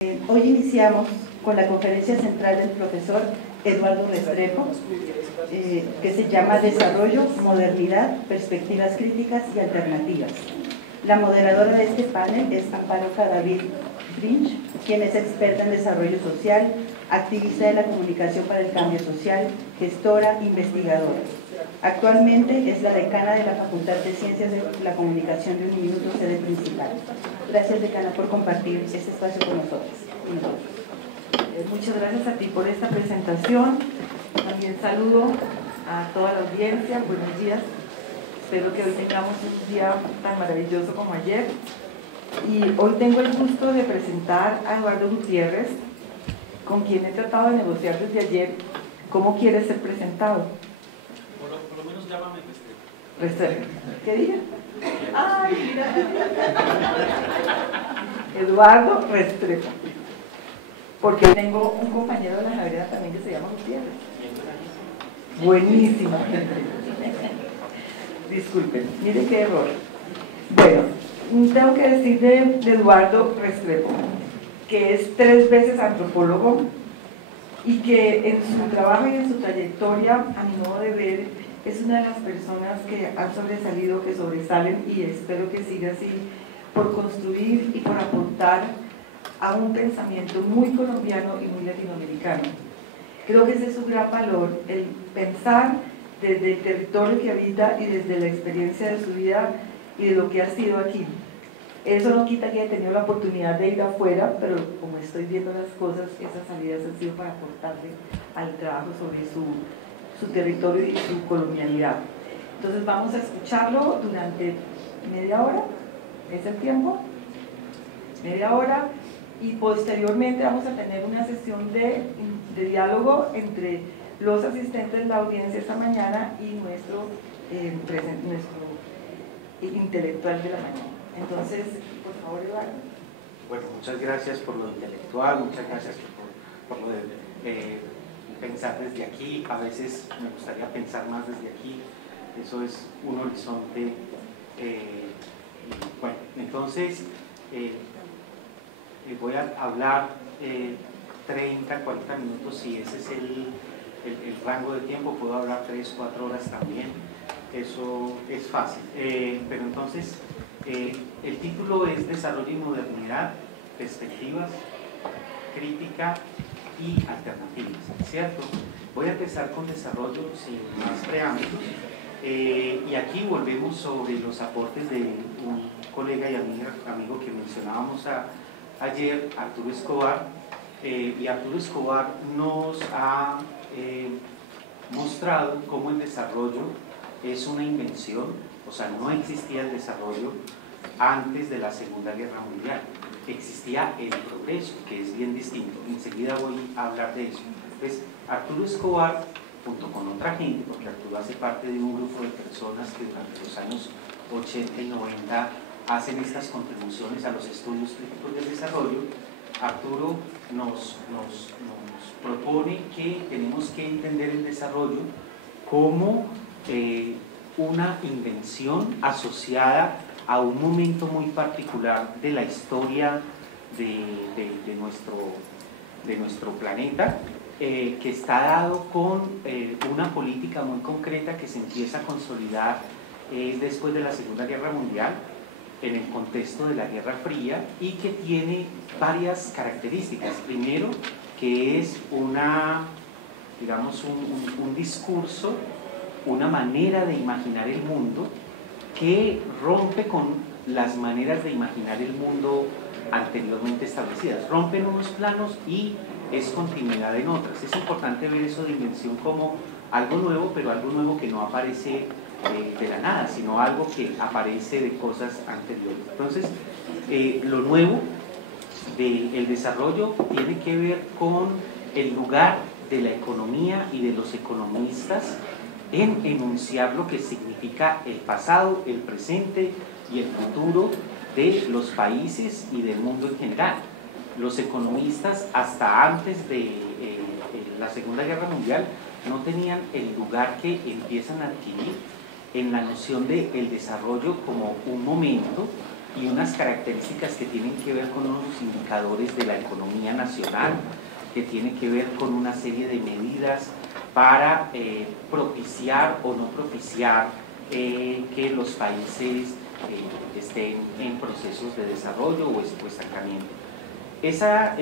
Hoy iniciamos con la conferencia central del profesor Eduardo Restrepo, que se llama Desarrollo, Modernidad, Perspectivas Críticas y Alternativas. La moderadora de este panel es Amparo Cadavid Fringe, quien es experta en desarrollo social, activista de la comunicación para el cambio social, gestora, investigadora. Actualmente es la decana de la Facultad de Ciencias de la Comunicación de Uniminuto, sede principal. Gracias, decana, por compartir este espacio con nosotros. Muchas gracias a ti por esta presentación. También saludo a toda la audiencia. Buenos días. Espero que hoy tengamos un día tan maravilloso como ayer. Y hoy tengo el gusto de presentar a Eduardo Gutiérrez, con quien he tratado de negociar desde ayer cómo quiere ser presentado. Por lo menos llámame Restrepo. ¿Qué día? ¡Ay, mira! Eduardo Restrepo. Porque tengo un compañero de la Navidad también que se llama Gutiérrez. Buenísimo. Disculpen, miren qué error. Bueno, tengo que decir de Eduardo Restrepo, que es 3 veces antropólogo y que en su trabajo y en su trayectoria, a mi modo de ver, es una de las personas que han sobresalido, que sobresalen, y espero que siga así, por construir y por aportar a un pensamiento muy colombiano y muy latinoamericano. Creo que ese es su gran valor, el pensar desde el territorio que habita y desde la experiencia de su vida y de lo que ha sido aquí. Eso no quita que haya tenido la oportunidad de ir afuera, pero como estoy viendo las cosas, esas salidas han sido para aportarle al trabajo sobre su territorio y su colonialidad. Entonces vamos a escucharlo durante media hora, ¿es el tiempo? Media hora, y posteriormente vamos a tener una sesión de diálogo entre los asistentes de la audiencia esta mañana y nuestro intelectual de la mañana. Entonces, por favor, Eduardo. Bueno, muchas gracias por lo intelectual, muchas gracias por lo de pensar desde aquí. A veces me gustaría pensar más desde aquí, eso es un horizonte. Bueno, entonces voy a hablar 30, 40 minutos, si ese es el rango de tiempo. Puedo hablar 3, 4 horas también, eso es fácil. Pero entonces, el título es Desarrollo y Modernidad, Perspectivas, Crítica y Alternativas, ¿cierto? Voy a empezar con desarrollo sin más preámbulos, y aquí volvemos sobre los aportes de un colega y amigo que mencionábamos ayer, Arturo Escobar, y Arturo Escobar nos ha mostrado cómo el desarrollo es una invención, o sea, no existía el desarrollo antes de la Segunda Guerra Mundial, existía el progreso, que es bien distinto. Enseguida voy a hablar de eso. Pues Arturo Escobar, junto con otra gente, porque Arturo hace parte de un grupo de personas que durante los años 80 y 90 hacen estas contribuciones a los estudios críticos del desarrollo. Arturo nos propone que tenemos que entender el desarrollo como una invención asociada a un momento muy particular de la historia de nuestro planeta, que está dado con una política muy concreta que se empieza a consolidar después de la Segunda Guerra Mundial, en el contexto de la Guerra Fría, y que tiene varias características. Primero, que es digamos, un discurso, una manera de imaginar el mundo que rompe con las maneras de imaginar el mundo anteriormente establecidas. Rompe en unos planos y es continuidad en otras. Es importante ver eso de invención como algo nuevo, pero algo nuevo que no aparece de la nada, sino algo que aparece de cosas anteriores. Entonces, lo nuevo del desarrollo tiene que ver con el lugar de la economía y de los economistas en enunciar lo que significa el pasado, el presente y el futuro de los países y del mundo en general. Los economistas, hasta antes de la Segunda Guerra Mundial, no tenían el lugar que empiezan a adquirir en la noción del desarrollo como un momento y unas características que tienen que ver con unos indicadores de la economía nacional, que tiene que ver con una serie de medidas para propiciar o no propiciar que los países estén en procesos de desarrollo o estancamiento. Esa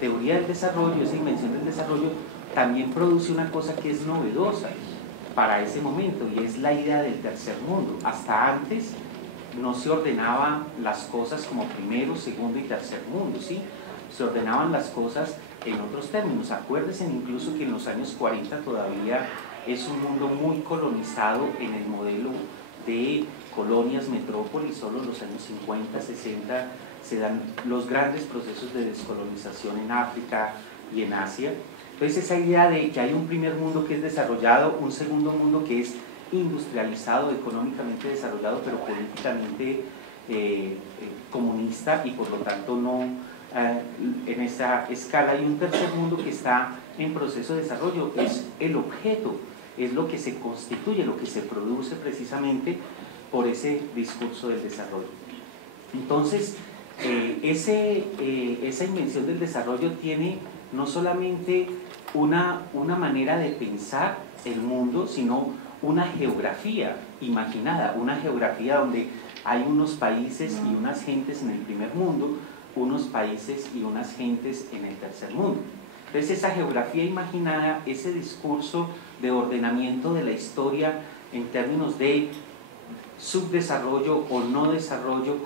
teoría del desarrollo, esa invención del desarrollo, también produce una cosa que es novedosa para ese momento, y es la idea del tercer mundo. Hasta antes no se ordenaban las cosas como primero, segundo y tercer mundo, ¿sí? Se ordenaban las cosas en otros términos. Acuérdense incluso que en los años 40 todavía es un mundo muy colonizado en el modelo de colonias, metrópolis. Solo en los años 50, 60 se dan los grandes procesos de descolonización en África y en Asia. Entonces esa idea de que hay un primer mundo que es desarrollado, un segundo mundo que es industrializado, económicamente desarrollado, pero políticamente comunista, y por lo tanto no en esa escala, y un tercer mundo que está en proceso de desarrollo, es el objeto, es lo que se constituye, lo que se produce precisamente por ese discurso del desarrollo. Entonces, esa invención del desarrollo tiene no solamente una manera de pensar el mundo, sino una geografía imaginada, una geografía donde hay unos países y unas gentes en el primer mundo, unos países y unas gentes en el tercer mundo. Entonces esa geografía imaginada, ese discurso de ordenamiento de la historia en términos de subdesarrollo o no desarrollo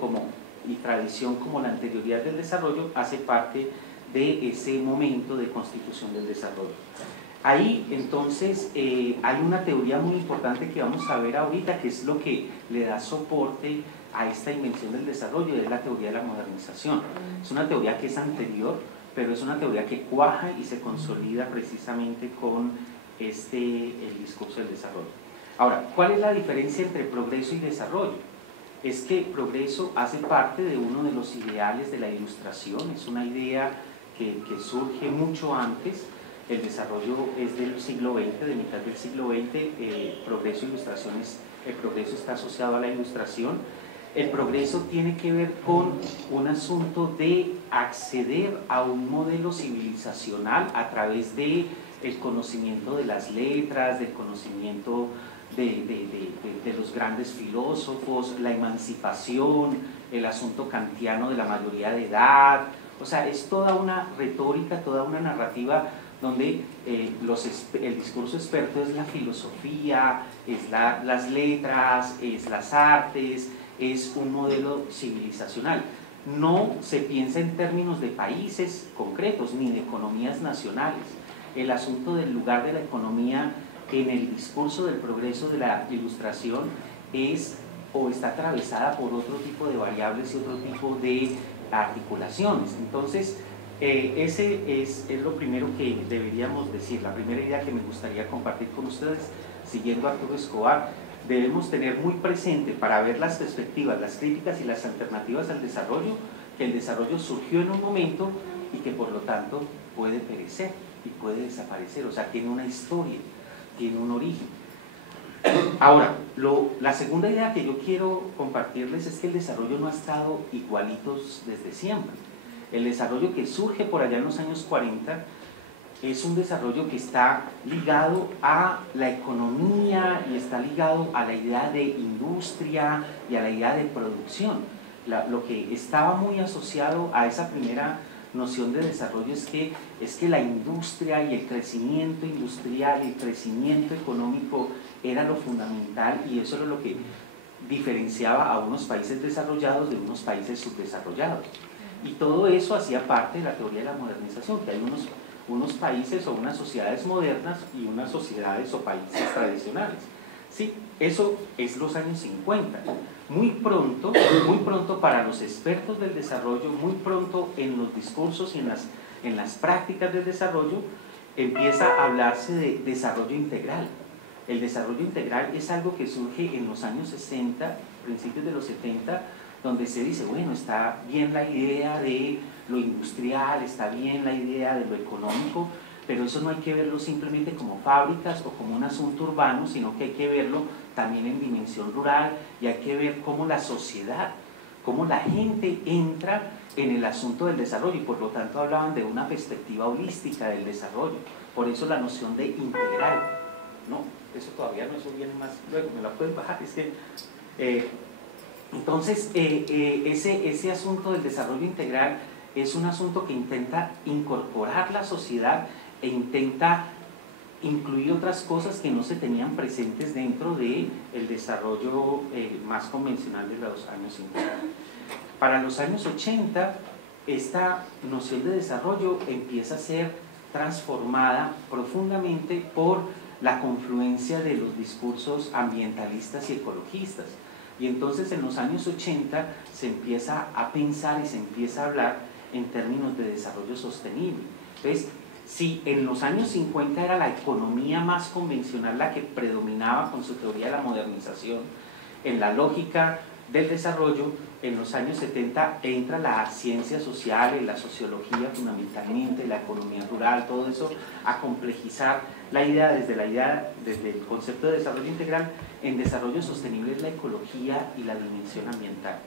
y tradición como la anterioridad del desarrollo, hace parte de ese momento de constitución del desarrollo. Ahí entonces hay una teoría muy importante que vamos a ver ahorita, que es lo que le da soporte a esta invención del desarrollo, es la teoría de la modernización. Es una teoría que es anterior, pero es una teoría que cuaja y se consolida precisamente con el discurso del desarrollo. Ahora, ¿cuál es la diferencia entre progreso y desarrollo? Es que progreso hace parte de uno de los ideales de la Ilustración, es una idea que surge mucho antes. El desarrollo es del siglo XX, de mitad del siglo XX. Progreso e Ilustración el progreso está asociado a la Ilustración. El progreso tiene que ver con un asunto de acceder a un modelo civilizacional a través del conocimiento de las letras, del conocimiento de los grandes filósofos, la emancipación, el asunto kantiano de la mayoría de edad. O sea, es toda una retórica, toda una narrativa donde el discurso experto es la filosofía, es las letras, es las artes, es un modelo civilizacional. No se piensa en términos de países concretos ni de economías nacionales. El asunto del lugar de la economía en el discurso del progreso de la Ilustración está atravesada por otro tipo de variables y otro tipo de articulaciones. Entonces, ese es lo primero que deberíamos decir, la primera idea que me gustaría compartir con ustedes, siguiendo a Arturo Escobar. Debemos tener muy presente, para ver las perspectivas, las críticas y las alternativas al desarrollo, que el desarrollo surgió en un momento y que por lo tanto puede perecer y puede desaparecer, o sea, tiene una historia, tiene un origen. Ahora, la segunda idea que yo quiero compartirles es que el desarrollo no ha estado igualitos desde siempre. El desarrollo que surge por allá en los años 40 es un desarrollo que está ligado a la economía y está ligado a la idea de industria y a la idea de producción. Lo que estaba muy asociado a esa primera noción de desarrollo es que la industria y el crecimiento industrial y el crecimiento económico era lo fundamental, y eso era lo que diferenciaba a unos países desarrollados de unos países subdesarrollados. Y todo eso hacía parte de la teoría de la modernización, que hay unos países o unas sociedades modernas y unas sociedades o países tradicionales. Sí, eso es los años 50. Muy pronto para los expertos del desarrollo, muy pronto en los discursos y en las prácticas del desarrollo, empieza a hablarse de desarrollo integral. El desarrollo integral es algo que surge en los años 60, principios de los 70, donde se dice, bueno, está bien la idea de lo industrial, está bien la idea de lo económico, pero eso no hay que verlo simplemente como fábricas o como un asunto urbano, sino que hay que verlo también en dimensión rural, y hay que ver cómo la sociedad, cómo la gente entra en el asunto del desarrollo, y por lo tanto hablaban de una perspectiva holística del desarrollo. Por eso la noción de integral, ¿no? Eso todavía no, eso viene más luego, me la puedes bajar, es que... entonces, ese asunto del desarrollo integral es un asunto que intenta incorporar la sociedad e intenta incluir otras cosas que no se tenían presentes dentro del desarrollo más convencional de los años 50. Para los años 80, esta noción de desarrollo empieza a ser transformada profundamente por la confluencia de los discursos ambientalistas y ecologistas. Y entonces en los años 80 se empieza a pensar y se empieza a hablar en términos de desarrollo sostenible. Entonces, si en los años 50 era la economía más convencional la que predominaba con su teoría de la modernización, en la lógica del desarrollo, en los años 70 entra la ciencia social, la sociología fundamentalmente, la economía rural, todo eso a complejizar la idea desde el concepto de desarrollo integral. En desarrollo sostenible es la ecología y la dimensión ambiental.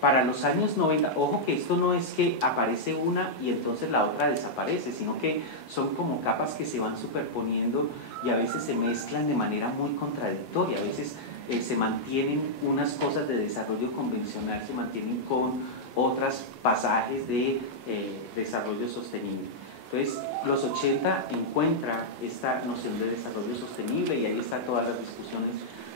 Para los años 90, ojo que esto no es que aparece una y entonces la otra desaparece, sino que son como capas que se van superponiendo y a veces se mezclan de manera muy contradictoria. A veces se mantienen unas cosas de desarrollo convencional, se mantienen con otros pasajes de desarrollo sostenible. Entonces, los 80 encuentra esta noción de desarrollo sostenible y ahí están todas las discusiones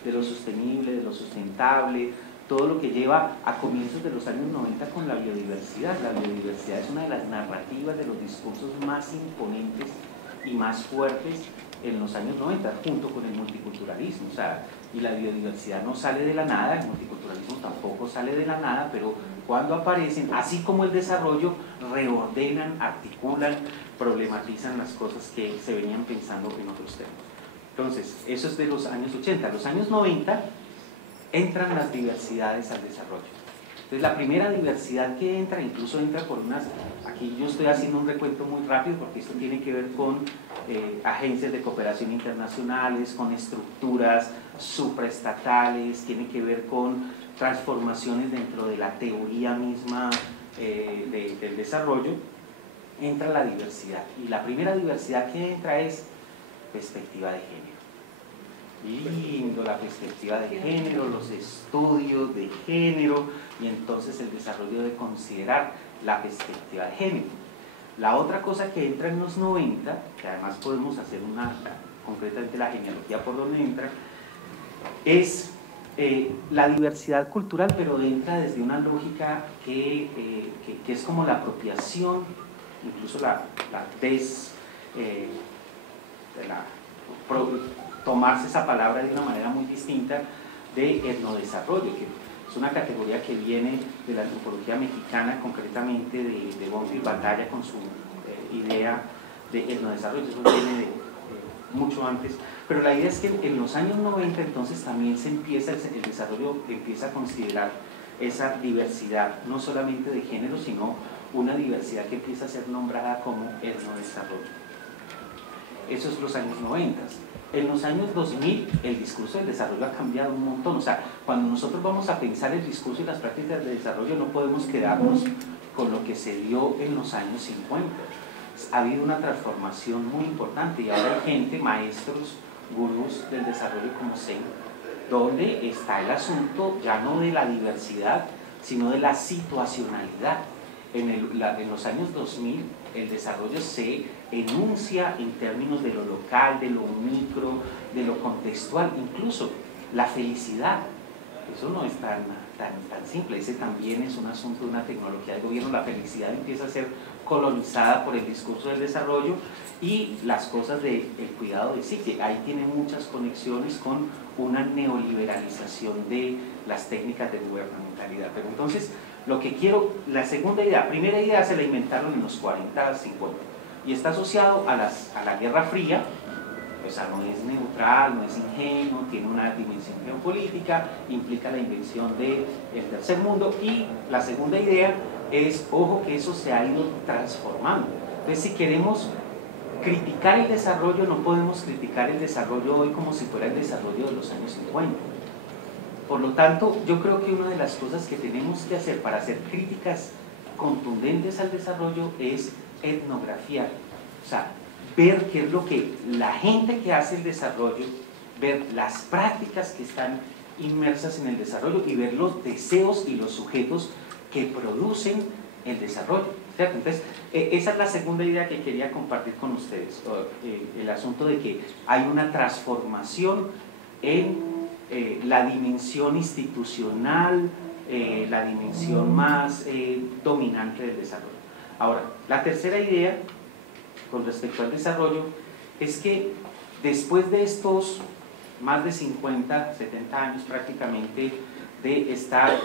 de lo sostenible, de lo sustentable, todo lo que lleva a comienzos de los años 90 con la biodiversidad. La biodiversidad es una de las narrativas de los discursos más imponentes y más fuertes en los años 90, junto con el multiculturalismo. O sea, y la biodiversidad no sale de la nada, el multiculturalismo tampoco sale de la nada, pero cuando aparecen, así como el desarrollo, reordenan, articulan, problematizan las cosas que se venían pensando en otros temas. Entonces, eso es de los años 80. Los años 90 entran las diversidades al desarrollo. Entonces, la primera diversidad que entra, incluso entra por unas, aquí yo estoy haciendo un recuento muy rápido porque esto tiene que ver con agencias de cooperación internacionales, con estructuras supraestatales, tiene que ver con transformaciones dentro de la teoría misma del desarrollo. Entra la diversidad, y la primera diversidad que entra es perspectiva de género. Lindo, la perspectiva de género, los estudios de género, y entonces el desarrollo de considerar la perspectiva de género. La otra cosa que entra en los 90, que además podemos hacer concretamente la genealogía por donde entra, es la diversidad cultural, pero entra desde una lógica que es como la apropiación, incluso tomarse esa palabra de una manera muy distinta, de etnodesarrollo, que es una categoría que viene de la antropología mexicana, concretamente de Bonfil Batalla, con su idea de etnodesarrollo. Eso viene de mucho antes, pero la idea es que en los años 90 entonces también el desarrollo empieza a considerar esa diversidad, no solamente de género, sino una diversidad que empieza a ser nombrada como etnodesarrollo. Eso es los años 90. En los años 2000 el discurso del desarrollo ha cambiado un montón. O sea, cuando nosotros vamos a pensar el discurso y las prácticas de desarrollo, no podemos quedarnos con lo que se dio en los años 50. Ha habido una transformación muy importante y ahora hay gente, maestros, gurús del desarrollo como Zen, donde está el asunto ya no de la diversidad, sino de la situacionalidad. En los años 2000 el desarrollo se enuncia en términos de lo local, de lo micro, de lo contextual, incluso la felicidad. Eso no es tan simple, ese también es un asunto de una tecnología del gobierno. La felicidad empieza a ser colonizada por el discurso del desarrollo y las cosas del cuidado de sí, que ahí tiene muchas conexiones con una neoliberalización de las técnicas de gubernamentalidad. Pero entonces, lo que quiero, la segunda idea, primera idea se la inventaron en los 40, 50 y está asociado a la Guerra Fría. O sea, no es neutral, no es ingenuo, tiene una dimensión geopolítica, implica la invención del tercer mundo. Y la segunda idea es, ojo, que eso se ha ido transformando. Entonces, si queremos criticar el desarrollo, no podemos criticar el desarrollo hoy como si fuera el desarrollo de los años 50. Por lo tanto, yo creo que una de las cosas que tenemos que hacer para hacer críticas contundentes al desarrollo es etnografiar, o sea, ver qué es lo que la gente que hace el desarrollo, ver las prácticas que están inmersas en el desarrollo y ver los deseos y los sujetos que producen el desarrollo, ¿cierto? Entonces, esa es la segunda idea que quería compartir con ustedes, el asunto de que hay una transformación en la dimensión institucional, la dimensión más dominante del desarrollo. Ahora, la tercera idea con respecto al desarrollo es que después de estos más de 50, 70 años prácticamente de estar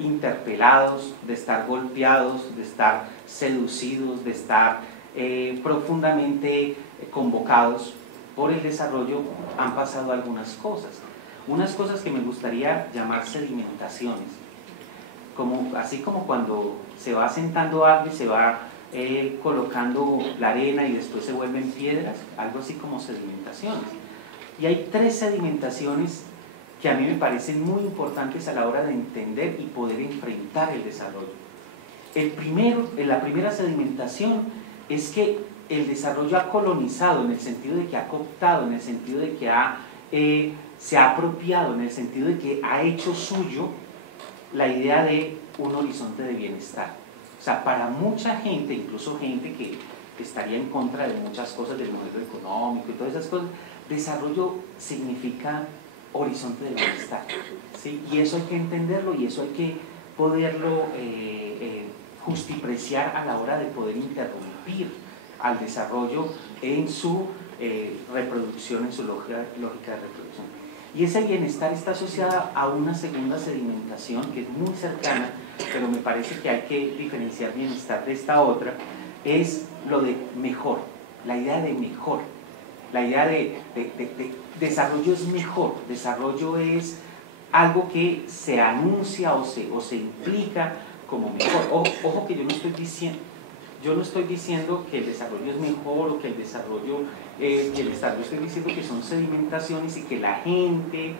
interpelados, de estar golpeados, de estar seducidos, de estar profundamente convocados por el desarrollo, han pasado algunas cosas. Unas cosas que me gustaría llamar sedimentaciones, así como cuando se va asentando algo y se va colocando la arena y después se vuelven piedras, algo así como sedimentaciones. Y hay tres sedimentaciones que a mí me parecen muy importantes a la hora de entender y poder enfrentar el desarrollo. La primera sedimentación es que el desarrollo ha colonizado, en el sentido de que ha cooptado, en el sentido de que se ha apropiado, en el sentido de que ha hecho suyo la idea de un horizonte de bienestar. O sea, para mucha gente, incluso gente que estaría en contra de muchas cosas del modelo económico y todas esas cosas, desarrollo significa horizonte de bienestar, ¿sí? Y eso hay que entenderlo y eso hay que poderlo justipreciar a la hora de poder interrumpir al desarrollo en su reproducción, en su lógica de reproducción. Y ese bienestar está asociado a una segunda sedimentación que es muy cercana, pero me parece que hay que diferenciar bienestar de esta otra, es lo de mejor, la idea de mejor, la idea de desarrollo es mejor, desarrollo es algo que se anuncia o se implica como mejor. Ojo que yo no estoy diciendo que el desarrollo es mejor o que el desarrollo es bienestar, yo estoy diciendo que son sedimentaciones y que la gente,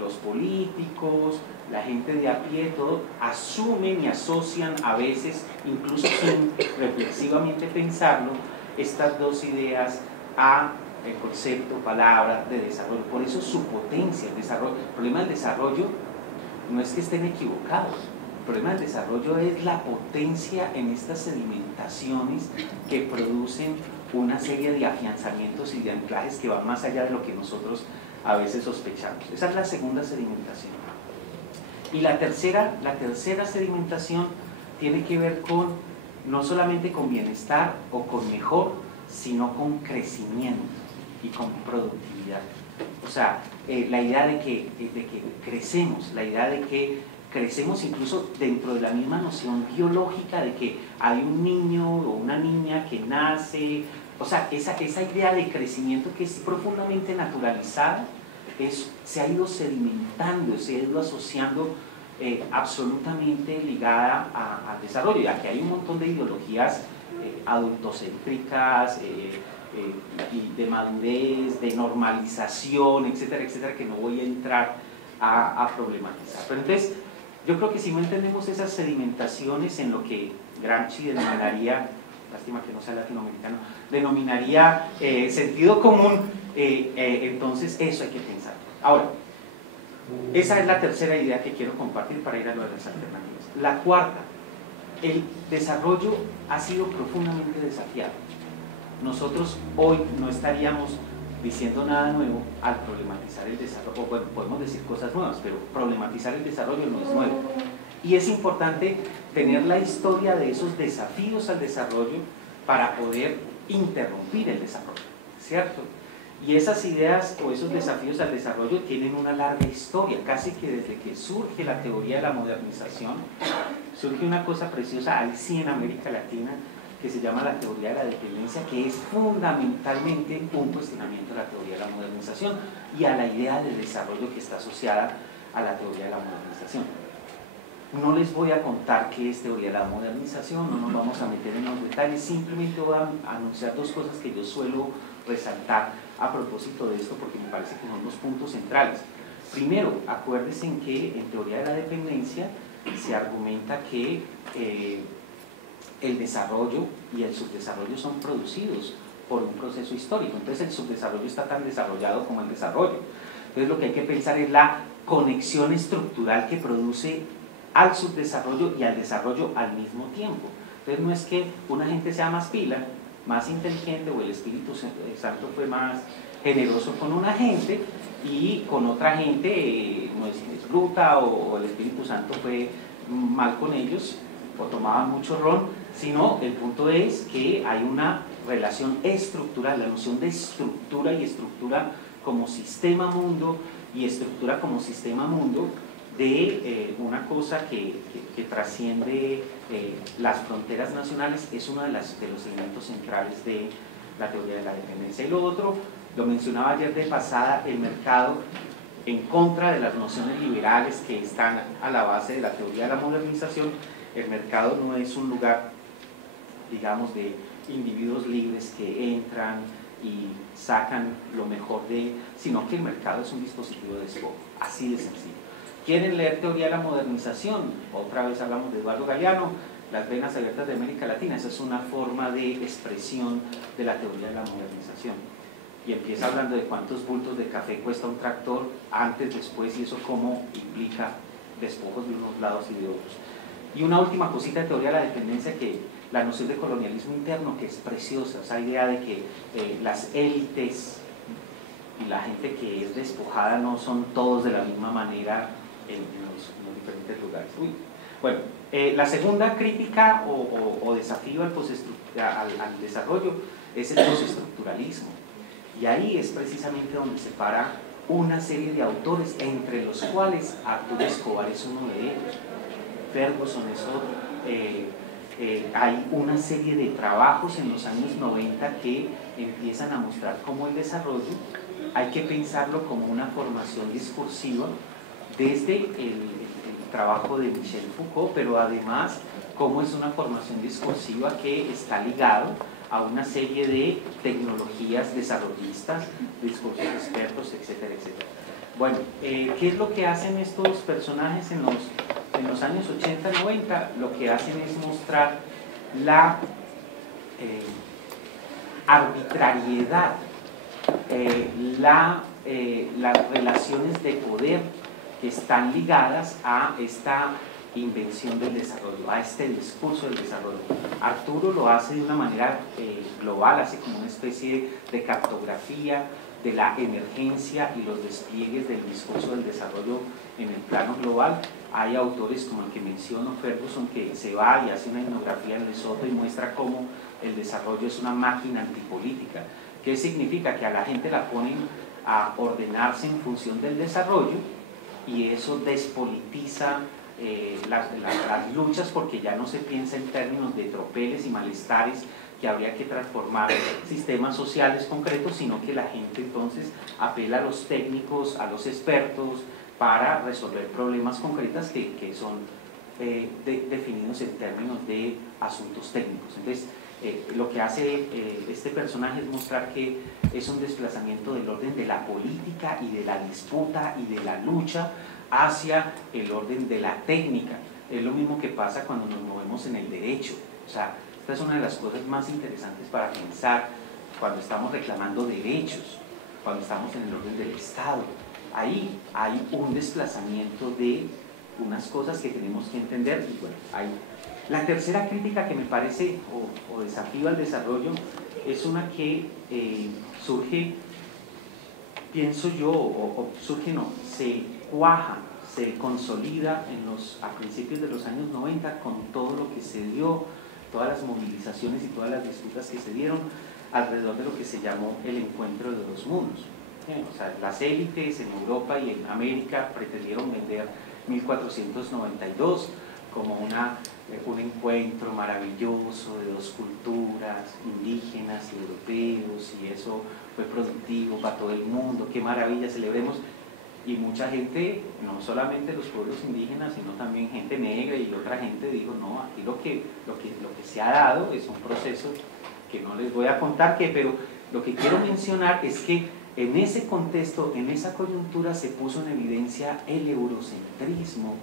los políticos, la gente de a pie, todo, asumen y asocian a veces, incluso sin reflexivamente pensarlo, estas dos ideas a el concepto, palabra de desarrollo. Por eso su potencia, el desarrollo. El problema del desarrollo no es que estén equivocados, el problema del desarrollo es la potencia en estas sedimentaciones que producen una serie de afianzamientos y de anclajes que van más allá de lo que nosotros a veces sospechamos. Esa es la segunda sedimentación. Y la tercera sedimentación tiene que ver con, no solamente con bienestar o con mejor, sino con crecimiento y con productividad. O sea, la idea de que crecemos, la idea de que crecemos incluso dentro de la misma noción biológica de que hay un niño o una niña que nace, o sea, esa idea de crecimiento que es profundamente naturalizada, se ha ido sedimentando, se ha ido asociando absolutamente ligada al desarrollo. Y aquí hay un montón de ideologías adultocéntricas, y de madurez, de normalización, etcétera, etcétera, que no voy a entrar a problematizar. Pero entonces, yo creo que si no entendemos esas sedimentaciones en lo que Gramsci denominaría, lástima que no sea latinoamericano, denominaría sentido común, entonces eso hay que pensar. Ahora, esa es la tercera idea que quiero compartir para ir a lo de las alternativas. La cuarta, el desarrollo ha sido profundamente desafiado. Nosotros hoy no estaríamos diciendo nada nuevo al problematizar el desarrollo, o bueno, podemos decir cosas nuevas, pero problematizar el desarrollo no es nuevo. Y es importante tener la historia de esos desafíos al desarrollo para poder interrumpir el desarrollo, ¿cierto? Y esas ideas o esos desafíos al desarrollo tienen una larga historia, casi que desde que surge la teoría de la modernización, surge una cosa preciosa, ahí sí en América Latina, que se llama la teoría de la dependencia, que es fundamentalmente un cuestionamiento de la teoría de la modernización y a la idea de desarrollo que está asociada a la teoría de la modernización. No les voy a contar qué es teoría de la modernización, no nos vamos a meter en los detalles, simplemente voy a anunciar dos cosas que yo suelo resaltar a propósito de esto porque me parece que son los puntos centrales. Primero, acuérdense en que en teoría de la dependencia se argumenta que el desarrollo y el subdesarrollo son producidos por un proceso histórico, entonces el subdesarrollo está tan desarrollado como el desarrollo. Entonces lo que hay que pensar es la conexión estructural que produce al subdesarrollo y al desarrollo al mismo tiempo. Entonces no es que una gente sea más pila, más inteligente, o el Espíritu Santo fue más generoso con una gente y con otra gente no es bruta, o el Espíritu Santo fue mal con ellos o tomaban mucho ron, sino el punto es que hay una relación estructural, la noción de estructura y estructura como sistema mundo y estructura como sistema mundo de una cosa que trasciende las fronteras nacionales, es uno de los elementos centrales de la teoría de la dependencia. Y lo otro, lo mencionaba ayer de pasada, el mercado, en contra de las nociones liberales que están a la base de la teoría de la modernización. El mercado no es un lugar, digamos, de individuos libres que entran y sacan lo mejor de, sino que el mercado es un dispositivo de despojo, así de sencillo. ¿Quieren leer teoría de la modernización? Otra vez hablamos de Eduardo Galeano, las venas abiertas de América Latina, esa es una forma de expresión de la teoría de la modernización. Y empieza hablando de cuántos bultos de café cuesta un tractor, antes, después, y eso cómo implica despojos de unos lados y de otros. Y una última cosita de teoría de la dependencia, que la noción de colonialismo interno, que es preciosa, esa idea de que las élites y la gente que es despojada no son todos de la misma manera en los diferentes lugares. Bueno, la segunda crítica o desafío al desarrollo es el postestructuralismo, y ahí es precisamente donde se para una serie de autores, entre los cuales Arturo Escobar es uno de ellos, Ferguson es otro. Hay una serie de trabajos en los años 90 que empiezan a mostrar cómo el desarrollo hay que pensarlo como una formación discursiva desde el trabajo de Michel Foucault, pero además cómo es una formación discursiva que está ligado a una serie de tecnologías desarrollistas, discursos expertos, etcétera, etcétera. Bueno, ¿qué es lo que hacen estos personajes en los años 80, 90? Lo que hacen es mostrar la arbitrariedad, las relaciones de poder que están ligadas a esta invención del desarrollo, a este discurso del desarrollo. Arturo lo hace de una manera global, hace como una especie de cartografía de la emergencia y los despliegues del discurso del desarrollo en el plano global. Hay autores como el que menciono, Ferguson, que se va y hace una etnografía en Lesoto y muestra cómo el desarrollo es una máquina antipolítica. ¿Qué significa? Que a la gente la ponen a ordenarse en función del desarrollo, y eso despolitiza las luchas, porque ya no se piensa en términos de tropeles y malestares que habría que transformar sistemas sociales concretos, sino que la gente entonces apela a los técnicos, a los expertos, para resolver problemas concretos que son definidos en términos de asuntos técnicos. Entonces, lo que hace este personaje es mostrar que es un desplazamiento del orden de la política y de la disputa y de la lucha hacia el orden de la técnica. Es lo mismo que pasa cuando nos movemos en el derecho. O sea, esta es una de las cosas más interesantes para pensar cuando estamos reclamando derechos, cuando estamos en el orden del Estado. Ahí hay un desplazamiento de unas cosas que tenemos que entender. Y bueno, la tercera crítica que me parece, o desafío al desarrollo, es una que surge, pienso yo, se cuaja, se consolida a principios de los años 90 con todo lo que se dio, todas las movilizaciones y todas las disputas que se dieron alrededor de lo que se llamó el encuentro de los mundos. O sea, las élites en Europa y en América pretendieron vender 1492 como un encuentro maravilloso de dos culturas, indígenas y europeos, y eso fue productivo para todo el mundo, qué maravilla, celebremos. Y mucha gente, no solamente los pueblos indígenas, sino también gente negra y otra gente dijo, no, aquí lo que se ha dado es un proceso que no les voy a contar qué, pero lo que quiero mencionar es que en ese contexto, en esa coyuntura, se puso en evidencia el eurocentrismo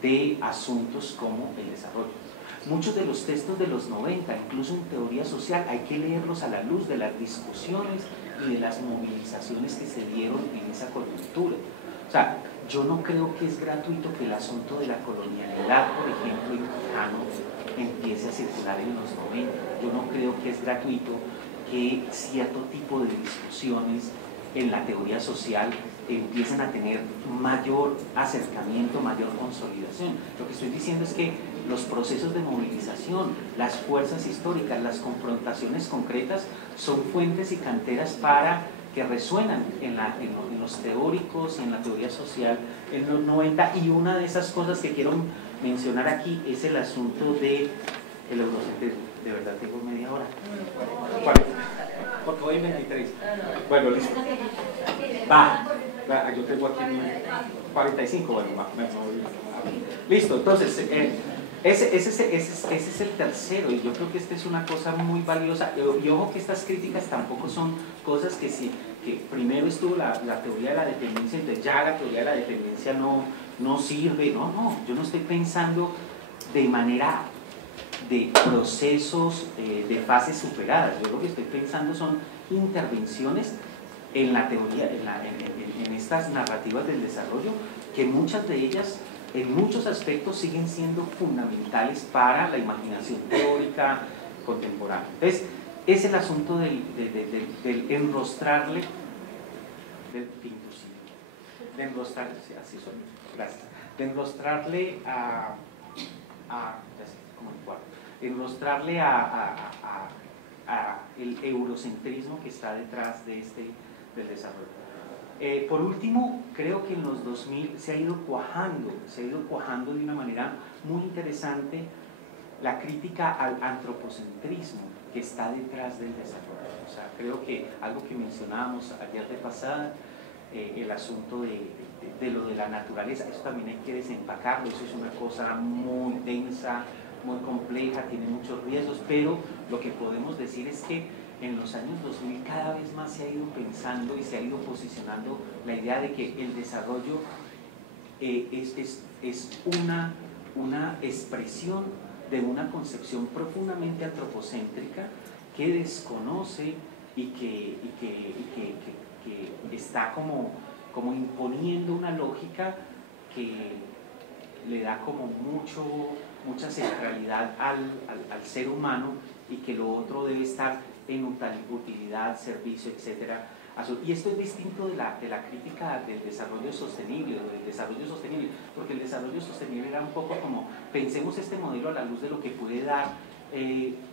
de asuntos como el desarrollo. Muchos de los textos de los 90, incluso en teoría social, hay que leerlos a la luz de las discusiones y de las movilizaciones que se dieron en esa coyuntura. O sea, yo no creo que es gratuito que el asunto de la colonialidad, por ejemplo, en Quijano, empiece a circular en los 90. Yo no creo que es gratuito que cierto tipo de discusiones en la teoría social empiecen a tener mayor acercamiento, mayor consolidación. Lo que estoy diciendo es que los procesos de movilización, las fuerzas históricas, las confrontaciones concretas son fuentes y canteras para que resuenan en los teóricos y en la teoría social en los 90, y una de esas cosas que quiero mencionar aquí es el asunto del eurocentrismo. De verdad tengo media hora. ¿Cuál? Porque voy en 23. Bueno, listo. Va, yo tengo aquí 45, bueno, va. Listo, entonces, ese es el tercero, y yo creo que esta es una cosa muy valiosa. Y ojo que estas críticas tampoco son cosas que primero estuvo la teoría de la dependencia, entonces ya la teoría de la dependencia no sirve. No, yo no estoy pensando de manera de procesos, de fases superadas. Yo lo que estoy pensando son intervenciones en la teoría, en estas narrativas del desarrollo, que muchas de ellas en muchos aspectos siguen siendo fundamentales para la imaginación teórica contemporánea. Entonces, es el asunto del enrostrarle, del de enrostrarle, así son, gracias, de enrostrarle enrostrarle a el eurocentrismo que está detrás del desarrollo. Por último, creo que en los 2000 se ha ido cuajando de una manera muy interesante la crítica al antropocentrismo que está detrás del desarrollo. O sea, creo que algo que mencionábamos ayer de pasada, el asunto de lo de la naturaleza, eso también hay que desempacarlo, eso es una cosa muy densa, muy compleja, tiene muchos riesgos, pero lo que podemos decir es que en los años 2000 cada vez más se ha ido pensando y se ha ido posicionando la idea de que el desarrollo es una expresión de una concepción profundamente antropocéntrica que desconoce y que está como imponiendo una lógica que le da como mucha centralidad al ser humano, y que lo otro debe estar en utilidad, servicio, etc. Y esto es distinto de la crítica del desarrollo sostenible, porque el desarrollo sostenible era un poco como, pensemos este modelo a la luz de lo que puede dar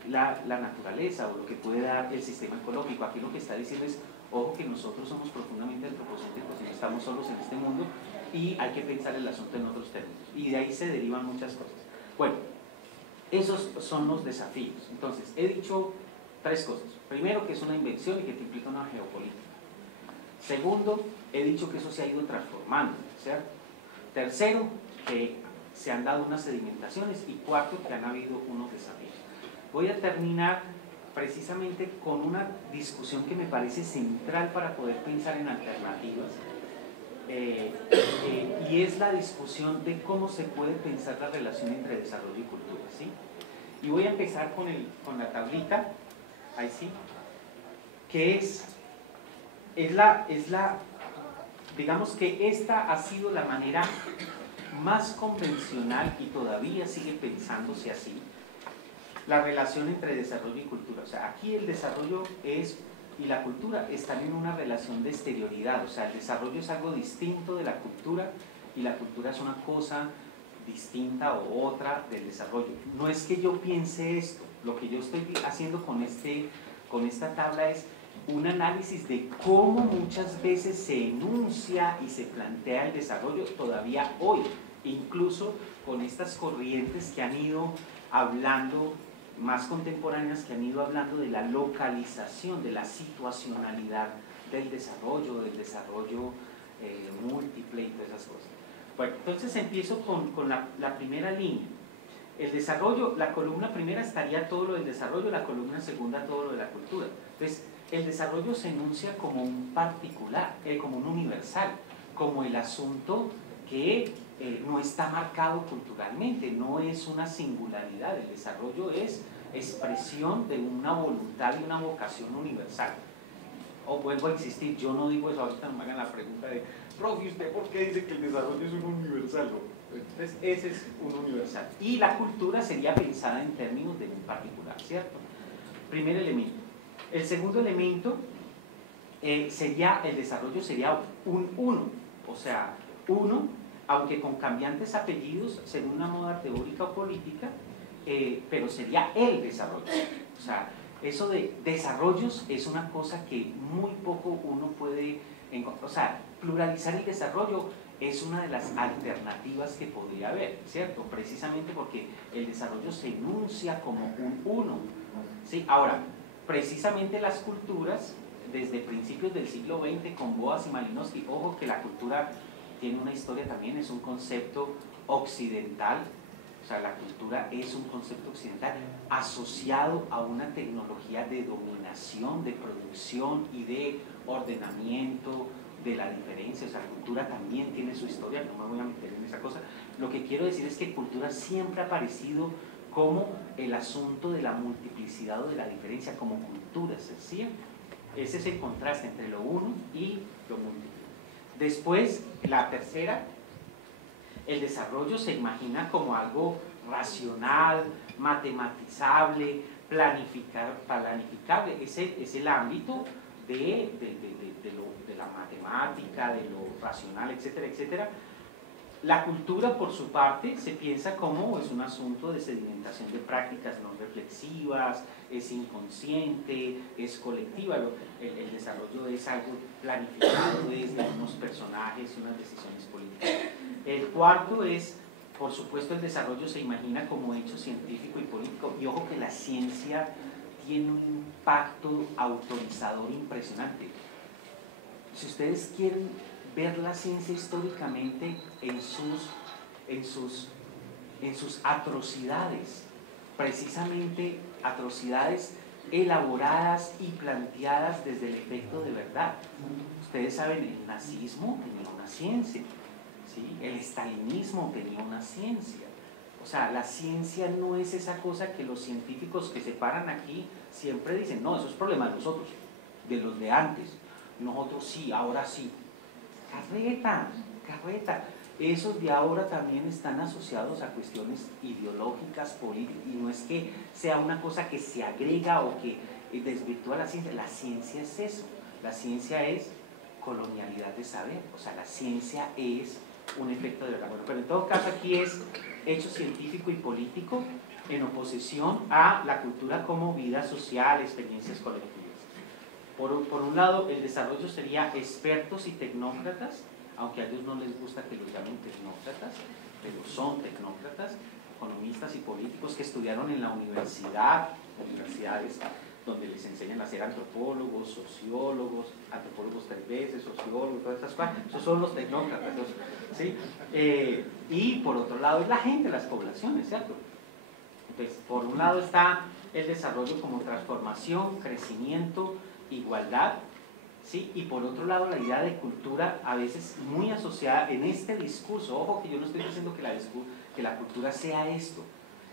la naturaleza o lo que puede dar el sistema ecológico. Aquí lo que está diciendo es, ojo que nosotros somos profundamente antropocéntricos y no estamos solos en este mundo, y hay que pensar el asunto en otros términos, y de ahí se derivan muchas cosas. Bueno, esos son los desafíos. Entonces, he dicho tres cosas. Primero, que es una invención y que implica una geopolítica. Segundo, he dicho que eso se ha ido transformando, ¿cierto? Tercero, que se han dado unas sedimentaciones, y cuarto, que han habido unos desafíos. Voy a terminar precisamente con una discusión que me parece central para poder pensar en alternativas, y es la discusión de cómo se puede pensar la relación entre desarrollo y cultura, ¿sí? Y voy a empezar con la tablita, ahí sí, que digamos que esta ha sido la manera más convencional, y todavía sigue pensándose así, la relación entre desarrollo y cultura. O sea, aquí el desarrollo y la cultura están en una relación de exterioridad. O sea, el desarrollo es algo distinto de la cultura, y la cultura es una cosa distinta o otra del desarrollo. No es que yo piense esto, lo que yo estoy haciendo con esta tabla es un análisis de cómo muchas veces se enuncia y se plantea el desarrollo todavía hoy, incluso con estas corrientes que han ido hablando, más contemporáneas, que han ido hablando de la localización, de la situacionalidad del desarrollo múltiple y todas esas cosas. Bueno, entonces empiezo con la primera línea. El desarrollo, la columna primera estaría todo lo del desarrollo, la columna segunda todo lo de la cultura. Entonces, el desarrollo se enuncia como un particular, como un universal, como el asunto que no está marcado culturalmente, no es una singularidad. El desarrollo es expresión de una voluntad y una vocación universal. O vuelvo a insistir, yo no digo eso, ahorita me hagan la pregunta de, profe, ¿usted por qué dice que el desarrollo es un universal? Entonces, ese es un universal. Y la cultura sería pensada en términos de un particular, ¿cierto? Primer elemento. El segundo elemento sería, el desarrollo sería un uno, o sea, uno, aunque con cambiantes apellidos, según una moda teórica o política, pero sería el desarrollo. O sea, eso de desarrollos es una cosa que muy poco uno puede encontrar. O sea, pluralizar el desarrollo es una de las alternativas que podría haber, ¿cierto? Precisamente porque el desarrollo se enuncia como un uno, ¿sí? Ahora, precisamente las culturas, desde principios del siglo XX, con Boas y Malinowski, ojo que la cultura tiene una historia también, es un concepto occidental. O sea, la cultura es un concepto occidental asociado a una tecnología de dominación, de producción y de ordenamiento de la diferencia. O sea, la cultura también tiene su historia, no me voy a meter en esa cosa. Lo que quiero decir es que cultura siempre ha aparecido como el asunto de la multiplicidad o de la diferencia, como cultura, ¿sí? Ese es el contraste entre lo uno y lo múltiple. Después, la tercera, el desarrollo se imagina como algo racional, matematizable, planificable. Ese es el ámbito de la matemática, de lo racional, etcétera, etcétera. La cultura, por su parte, se piensa como es un asunto de sedimentación de prácticas no reflexivas, es inconsciente, es colectiva. El desarrollo es algo planificado desde unos personajes y unas decisiones políticas. El cuarto es, por supuesto, el desarrollo se imagina como hecho científico y político. Y ojo que la ciencia tiene un impacto autorizador impresionante. Si ustedes quieren ver la ciencia históricamente en sus atrocidades, precisamente atrocidades elaboradas y planteadas desde el efecto de verdad. Ustedes saben, el nazismo tenía una ciencia, ¿sí? El estalinismo tenía una ciencia. O sea, la ciencia no es esa cosa que los científicos que se paran aquí siempre dicen, no, eso es problema de nosotros, de los de antes. Nosotros sí, ahora sí. Carreta. Esos de ahora también están asociados a cuestiones ideológicas, políticas, y no es que sea una cosa que se agrega o que desvirtúa la ciencia. La ciencia es eso. La ciencia es colonialidad de saber. O sea, la ciencia es un efecto de verdad. Bueno, pero en todo caso aquí es hecho científico y político en oposición a la cultura como vida social, experiencias colectivas. Por un lado, el desarrollo sería expertos y tecnócratas, aunque a ellos no les gusta que los llamen tecnócratas, pero son tecnócratas, economistas y políticos que estudiaron en la universidad, universidades donde les enseñan a ser antropólogos, sociólogos, antropólogos 3 veces, sociólogos, todas estas cosas. Esos son los tecnócratas, ¿sí? Y por otro lado es la gente, las poblaciones, ¿cierto? Entonces, por un lado está el desarrollo como transformación, crecimiento, igualdad, ¿sí? Y por otro lado la idea de cultura a veces muy asociada en este discurso. Ojo que yo no estoy diciendo que la cultura sea esto.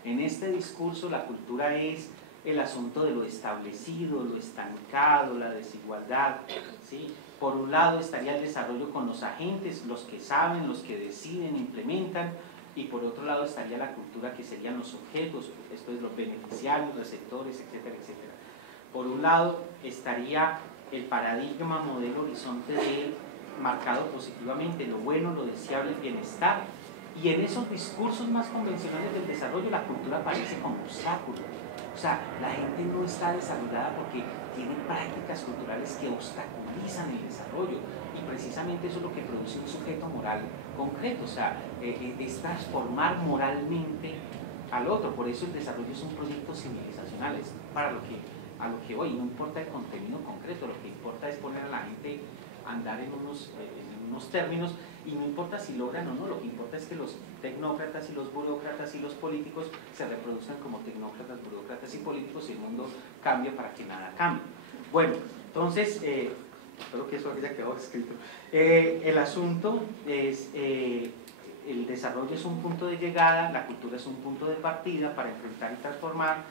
En este discurso la cultura es el asunto de lo establecido, lo estancado, la desigualdad, ¿sí? Por un lado estaría el desarrollo con los agentes, los que saben, los que deciden, implementan, y por otro lado estaría la cultura que serían los objetos, esto es los beneficiarios, receptores, etcétera, etcétera. Por un lado estaría el paradigma, modelo, horizonte de marcado positivamente, lo bueno, lo deseable, el bienestar. Y en esos discursos más convencionales del desarrollo, la cultura aparece como obstáculo. O sea, la gente no está desarrollada porque tiene prácticas culturales que obstaculizan el desarrollo. Y precisamente eso es lo que produce un sujeto moral concreto. O sea, es transformar moralmente al otro. Por eso el desarrollo es un proyecto civilizacional, es para a lo que hoy no importa el contenido concreto, lo que importa es poner a la gente a andar en unos unos términos, y no importa si logran o no, lo que importa es que los tecnócratas y los burócratas y los políticos se reproduzcan como tecnócratas, burócratas y políticos, y el mundo cambia para que nada cambie. Bueno, entonces, espero que eso haya quedado escrito. El asunto es, el desarrollo es un punto de llegada, la cultura es un punto de partida para enfrentar y transformar.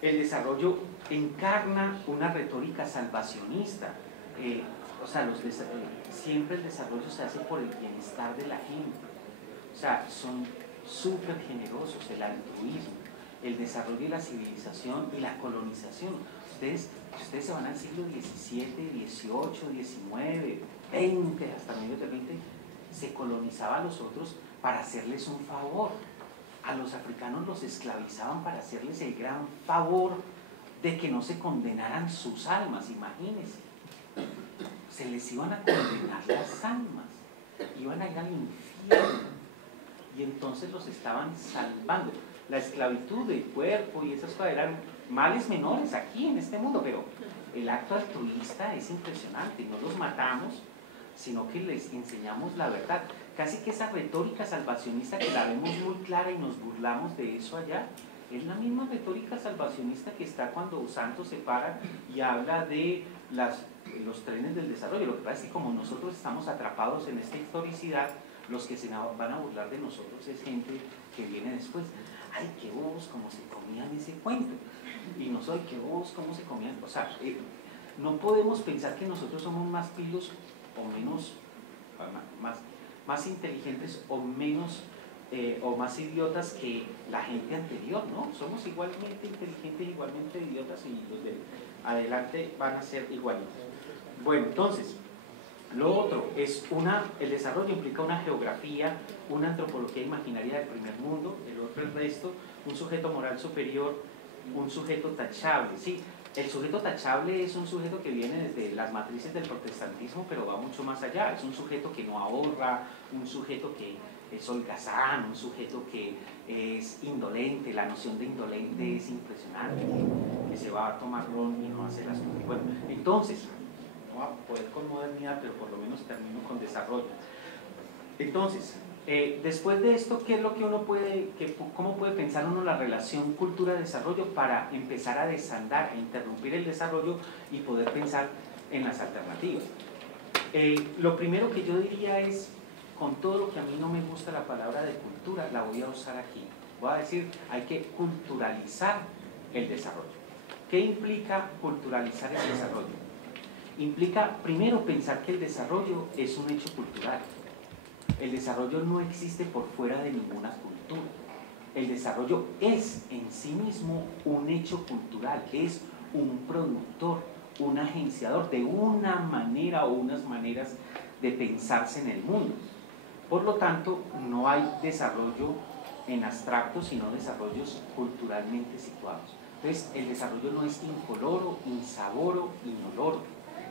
El desarrollo encarna una retórica salvacionista. O sea, siempre el desarrollo se hace por el bienestar de la gente. O sea, son súper generosos, el altruismo, el desarrollo de la civilización y la colonización. Ustedes se van al siglo XVII, XVIII, XIX, XX, hasta medio del XX, se colonizaba a los otros para hacerles un favor. A los africanos los esclavizaban para hacerles el gran favor de que no se condenaran sus almas, imagínense. Se les iban a condenar las almas, iban a ir al infierno, y entonces los estaban salvando. La esclavitud del cuerpo y esas cosas eran males menores aquí en este mundo, pero el acto altruista es impresionante. No los matamos, sino que les enseñamos la verdad. Casi que esa retórica salvacionista que la vemos muy clara y nos burlamos de eso allá, es la misma retórica salvacionista que está cuando Santos se para y habla de los trenes del desarrollo. Lo que pasa es que como nosotros estamos atrapados en esta historicidad, los que se van a burlar de nosotros es gente que viene después. ¡Ay, qué bobos cómo se comían ese cuento! Y nosotros, ¡qué bobos cómo se comían! O sea, no podemos pensar que nosotros somos más pilos o menos, más inteligentes o menos o más idiotas que la gente anterior, ¿no? Somos igualmente inteligentes, igualmente idiotas, y los de adelante van a ser igualitos. Bueno, entonces, lo otro es el desarrollo implica una geografía, una antropología imaginaria del primer mundo, el otro el resto, un sujeto moral superior, un sujeto tachable, ¿sí? El sujeto tachable es un sujeto que viene desde las matrices del protestantismo, pero va mucho más allá. Es un sujeto que no ahorra, un sujeto que es holgazán, un sujeto que es indolente. La noción de indolente es impresionante, que se va a tomar ron y no hace las cosas. Bueno, entonces, no va a poder con modernidad, pero por lo menos termino con desarrollo. Entonces, después de esto, ¿qué es lo que uno cómo puede pensar uno la relación cultura-desarrollo para empezar a desandar e interrumpir el desarrollo y poder pensar en las alternativas? Lo primero que yo diría es, con todo lo que a mí no me gusta la palabra de cultura, la voy a usar aquí. Voy a decir, hay que culturalizar el desarrollo. ¿Qué implica culturalizar el desarrollo? Implica, primero, pensar que el desarrollo es un hecho cultural. El desarrollo no existe por fuera de ninguna cultura. El desarrollo es en sí mismo un hecho cultural, es un productor, un agenciador de una manera o unas maneras de pensarse en el mundo. Por lo tanto, no hay desarrollo en abstracto, sino desarrollos culturalmente situados. Entonces, el desarrollo no es incoloro, insaboro, inoloro.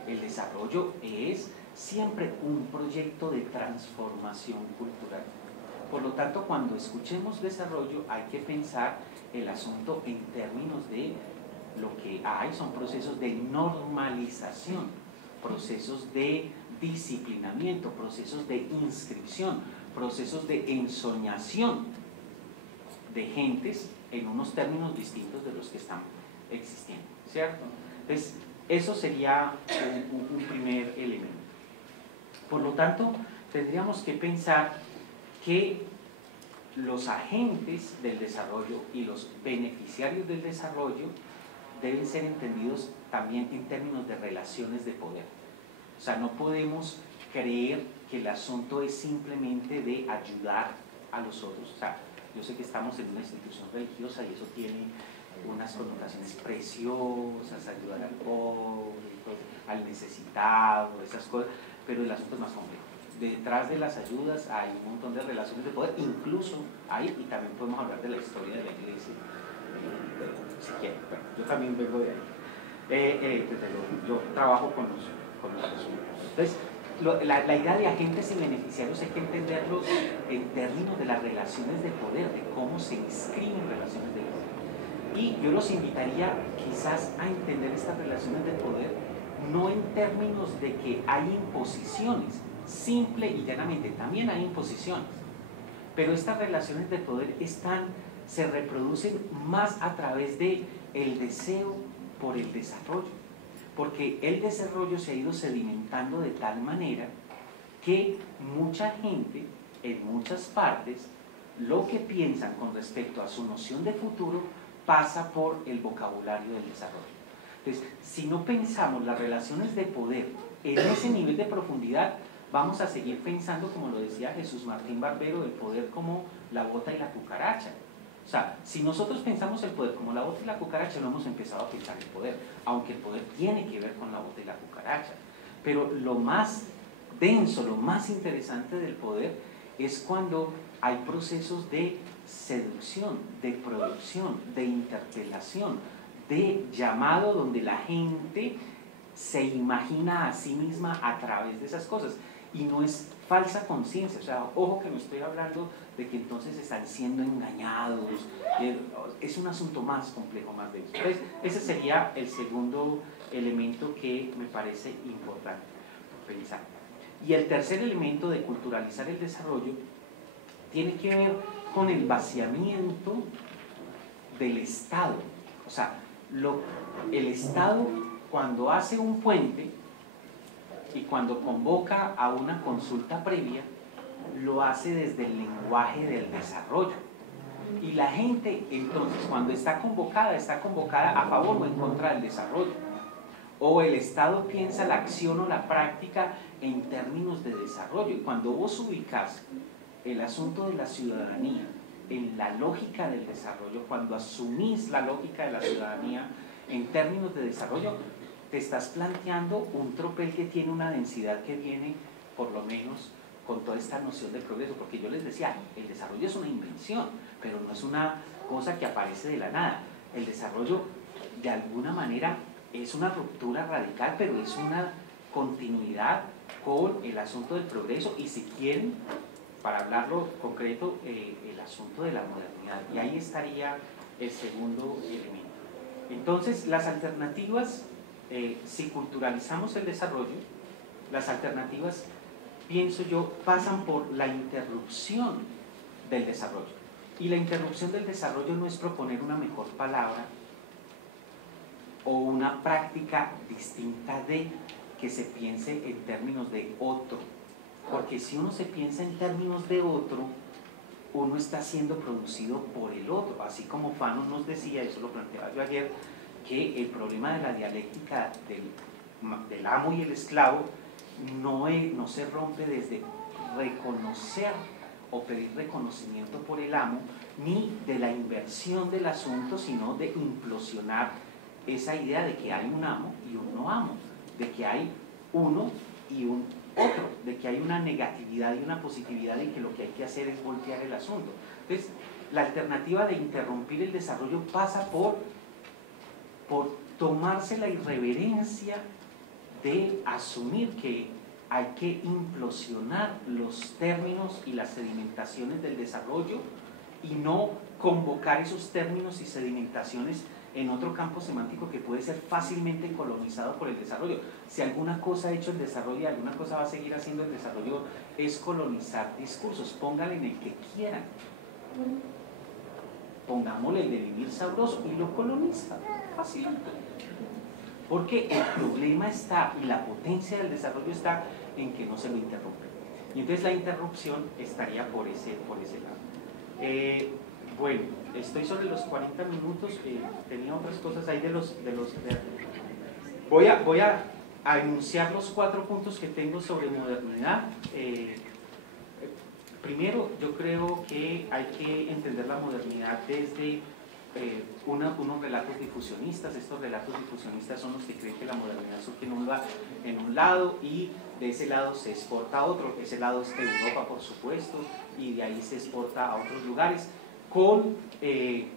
El desarrollo es siempre un proyecto de transformación cultural. Por lo tanto, cuando escuchemos desarrollo, hay que pensar el asunto en términos de lo que hay, son procesos de normalización, procesos de disciplinamiento, procesos de inscripción, procesos de ensoñación de gentes en unos términos distintos de los que están existiendo, ¿cierto? Entonces, eso sería un primer elemento. Por lo tanto, tendríamos que pensar que los agentes del desarrollo y los beneficiarios del desarrollo deben ser entendidos también en términos de relaciones de poder. O sea, no podemos creer que el asunto es simplemente de ayudar a los otros. O sea, yo sé que estamos en una institución religiosa y eso tiene unas connotaciones preciosas, ayudar al pobre, al necesitado, esas cosas, pero el asunto es más complejo. Detrás de las ayudas hay un montón de relaciones de poder, incluso hay, y también podemos hablar de la historia de la iglesia, si quieren. Bueno, yo también vengo de ahí. Yo trabajo con los asuntos. Entonces, la idea de agentes y beneficiarios hay que entenderlos en términos de las relaciones de poder, de cómo se inscriben relaciones de poder. Y yo los invitaría quizás a entender estas relaciones de poder no en términos de que hay imposiciones, simple y llanamente. También hay imposiciones, pero estas relaciones de poder se reproducen más a través de el deseo por el desarrollo, porque el desarrollo se ha ido sedimentando de tal manera que mucha gente en muchas partes lo que piensan con respecto a su noción de futuro pasa por el vocabulario del desarrollo. Entonces, si no pensamos las relaciones de poder en ese nivel de profundidad, vamos a seguir pensando, como lo decía Jesús Martín Barbero, el poder como la bota y la cucaracha. O sea, si nosotros pensamos el poder como la bota y la cucaracha, no hemos empezado a pensar el poder, aunque el poder tiene que ver con la bota y la cucaracha. Pero lo más denso, lo más interesante del poder es cuando hay procesos de seducción, de producción, de interpelación, de llamado, donde la gente se imagina a sí misma a través de esas cosas. Y no es falsa conciencia, o sea, ojo que no estoy hablando de que entonces están siendo engañados, es un asunto más complejo, más denso. Entonces, ese sería el segundo elemento que me parece importante pensar. Y el tercer elemento de culturalizar el desarrollo tiene que ver con el vaciamiento del Estado. O sea, el Estado cuando hace un puente y cuando convoca a una consulta previa, lo hace desde el lenguaje del desarrollo. Y la gente, entonces, cuando está convocada a favor o en contra del desarrollo. O el Estado piensa la acción o la práctica en términos de desarrollo. Y cuando vos ubicás el asunto de la ciudadanía en la lógica del desarrollo, cuando asumís la lógica de la ciudadanía en términos de desarrollo, te estás planteando un tropel que tiene una densidad que viene, por lo menos, con toda esta noción de progreso, porque yo les decía, el desarrollo es una invención, pero no es una cosa que aparece de la nada. El desarrollo, de alguna manera, es una ruptura radical, pero es una continuidad con el asunto del progreso y, si quieren, para hablarlo concreto, el asunto de la modernidad. Y ahí estaría el segundo elemento. Entonces, las alternativas, si culturalizamos el desarrollo, las alternativas, pienso yo, pasan por la interrupción del desarrollo. Y la interrupción del desarrollo no es proponer una mejor palabra o una práctica distinta de que se piense en términos de otro. Porque si uno se piensa en términos de otro, uno está siendo producido por el otro. Así como Fanon nos decía, eso lo planteaba yo ayer, que el problema de la dialéctica del amo y el esclavo no se rompe desde reconocer o pedir reconocimiento por el amo, ni de la inversión del asunto, sino de implosionar esa idea de que hay un amo y un no amo, de que hay uno y un otro, de que hay una negatividad y una positividad y que lo que hay que hacer es voltear el asunto. Entonces, la alternativa de interrumpir el desarrollo pasa por tomarse la irreverencia de asumir que hay que implosionar los términos y las sedimentaciones del desarrollo y no convocar esos términos y sedimentaciones en otro campo semántico que puede ser fácilmente colonizado por el desarrollo. Si alguna cosa ha hecho el desarrollo y alguna cosa va a seguir haciendo el desarrollo es colonizar discursos. Póngale en el que quieran. Pongámosle el de vivir sabroso y lo coloniza fácilmente. Porque el problema está y la potencia del desarrollo está en que no se lo interrumpe. Y entonces la interrupción estaría por ese lado. Bueno, estoy sobre los 40 minutos, tenía otras cosas ahí voy a enunciar los 4 puntos que tengo sobre modernidad. Primero, yo creo que hay que entender la modernidad desde unos relatos difusionistas. Estos relatos difusionistas son los que creen que la modernidad surge en un lado y de ese lado se exporta a otro. Ese lado es Europa, por supuesto, y de ahí se exporta a otros lugares, con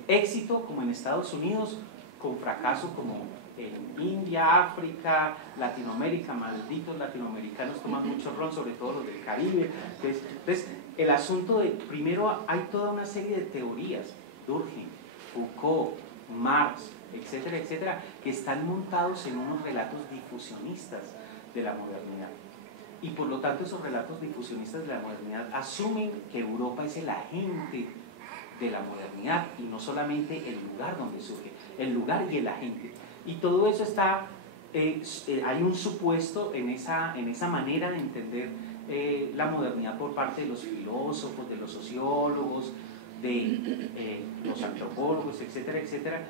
éxito como en Estados Unidos, con fracaso como en India, África, Latinoamérica. Malditos latinoamericanos toman mucho ron, sobre todo los del Caribe. Entonces el asunto de, primero hay toda una serie de teorías, Durkheim, Foucault, Marx, etcétera, etcétera, que están montados en unos relatos difusionistas de la modernidad. y por lo tanto esos relatos difusionistas de la modernidad asumen que Europa es el agente de la modernidad y no solamente el lugar donde surge, el lugar y el agente. Y todo eso está, hay un supuesto en esa manera de entender la modernidad por parte de los filósofos, de los sociólogos, de los antropólogos, etcétera, etcétera.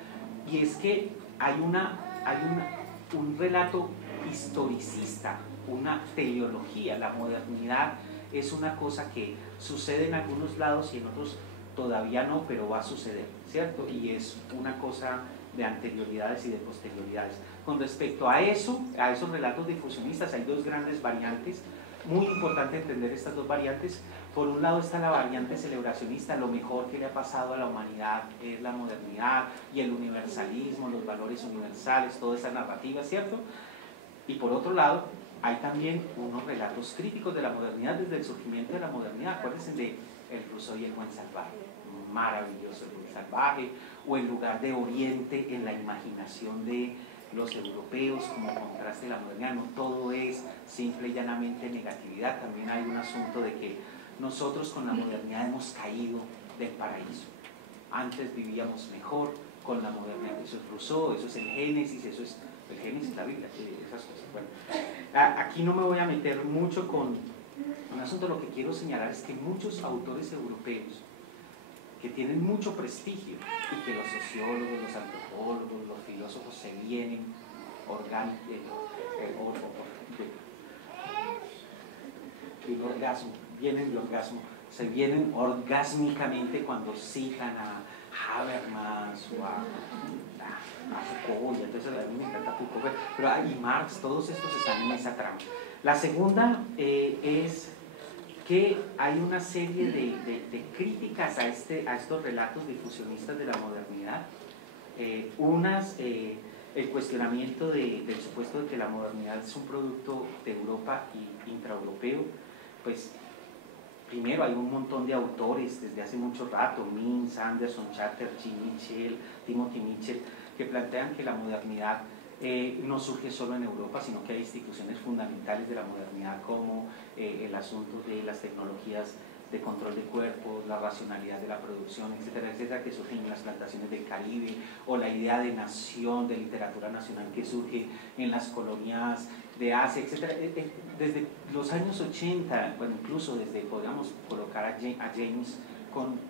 Y es que hay un relato historicista, una teleología. La modernidad es una cosa que sucede en algunos lados y en otros todavía no, pero va a suceder, ¿cierto? Y es una cosa de anterioridades y de posterioridades. Con respecto a eso, a esos relatos difusionistas, hay dos grandes variantes. Muy importante entender estas dos variantes. Por un lado está la variante celebracionista, lo mejor que le ha pasado a la humanidad es la modernidad y el universalismo, los valores universales, toda esa narrativa, ¿cierto? Y por otro lado, hay también unos relatos críticos de la modernidad desde el surgimiento de la modernidad. Acuérdense de El Rousseau y el Buen Salvaje, maravilloso El Buen Salvaje, o El lugar de Oriente en la imaginación de los europeos como contraste de la modernidad. No todo es simple y llanamente negatividad, también hay un asunto de que nosotros con la modernidad hemos caído del paraíso. Antes vivíamos mejor con la modernidad. Eso es Rousseau, eso es el Génesis, eso es el Génesis, la Biblia, esas cosas. Bueno, aquí no me voy a meter mucho con un asunto. Lo que quiero señalar es que muchos autores europeos que tienen mucho prestigio y que los sociólogos, los antropólogos, los filósofos se vienen se vienen orgásmicamente cuando citan a Habermas o a Foucault, entonces a mí me encanta Foucault, pero y Marx, todos estos están en esa trama. La segunda es que hay una serie de críticas a estos relatos difusionistas de la modernidad. El cuestionamiento del supuesto de que la modernidad es un producto de Europa y intraeuropeo. Pues primero hay un montón de autores desde hace mucho rato, Mintz, Anderson, Chatterjee, Mitchell, Timothy Mitchell, que plantean que la modernidad no surge solo en Europa, sino que hay instituciones fundamentales de la modernidad como el asunto de las tecnologías de control de cuerpos, la racionalidad de la producción, etcétera, etcétera, que surgen en las plantaciones del Caribe, o la idea de nación, de literatura nacional que surge en las colonias de Asia, etcétera. Desde los años 80, bueno, incluso desde, podríamos colocar a James con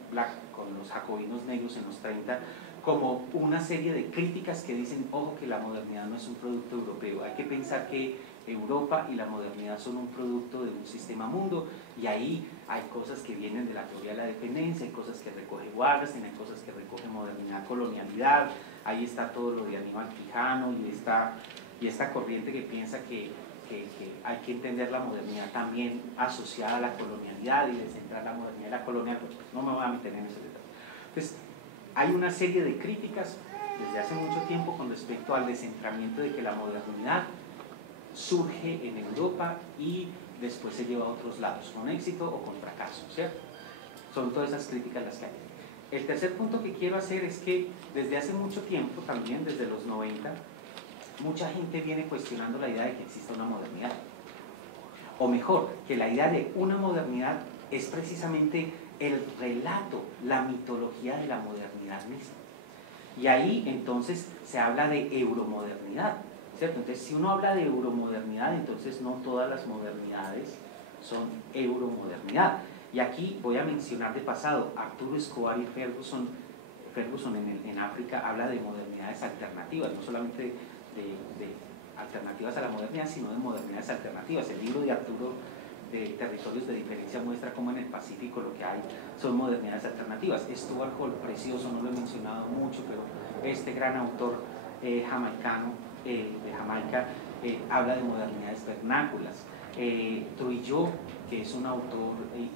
los jacobinos negros en los 30, como una serie de críticas que dicen, ojo, que la modernidad no es un producto europeo, hay que pensar que Europa y la modernidad son un producto de un sistema mundo, y ahí hay cosas que vienen de la teoría de la dependencia, hay cosas que recoge Wallerstein, hay cosas que recoge modernidad, colonialidad, ahí está todo lo de Aníbal Quijano y esta corriente que piensa que hay que entender la modernidad también asociada a la colonialidad y descentrar la modernidad y la colonial. Pues no me voy a meter en ese detalle. Entonces, hay una serie de críticas desde hace mucho tiempo con respecto al descentramiento de que la modernidad surge en Europa y después se lleva a otros lados, con éxito o con fracaso, ¿cierto? Son todas esas críticas las que hay. El tercer punto que quiero hacer es que desde hace mucho tiempo, también desde los 90, mucha gente viene cuestionando la idea de que existe una modernidad. O mejor, que la idea de una modernidad es precisamente el relato, la mitología de la modernidad misma. Y ahí entonces se habla de euromodernidad, ¿cierto? Entonces, si uno habla de euromodernidad, entonces no todas las modernidades son euromodernidad. Y aquí voy a mencionar de pasado, Arturo Escobar y Ferguson en África habla de modernidades alternativas, no solamente de alternativas a la modernidad, sino de modernidades alternativas. El libro de Arturo de Territorios de Diferencia muestra cómo en el Pacífico lo que hay son modernidades alternativas. Stuart Hall, precioso, no lo he mencionado mucho, pero este gran autor jamaicano de Jamaica habla de modernidades vernáculas. Trujillo, que es un autor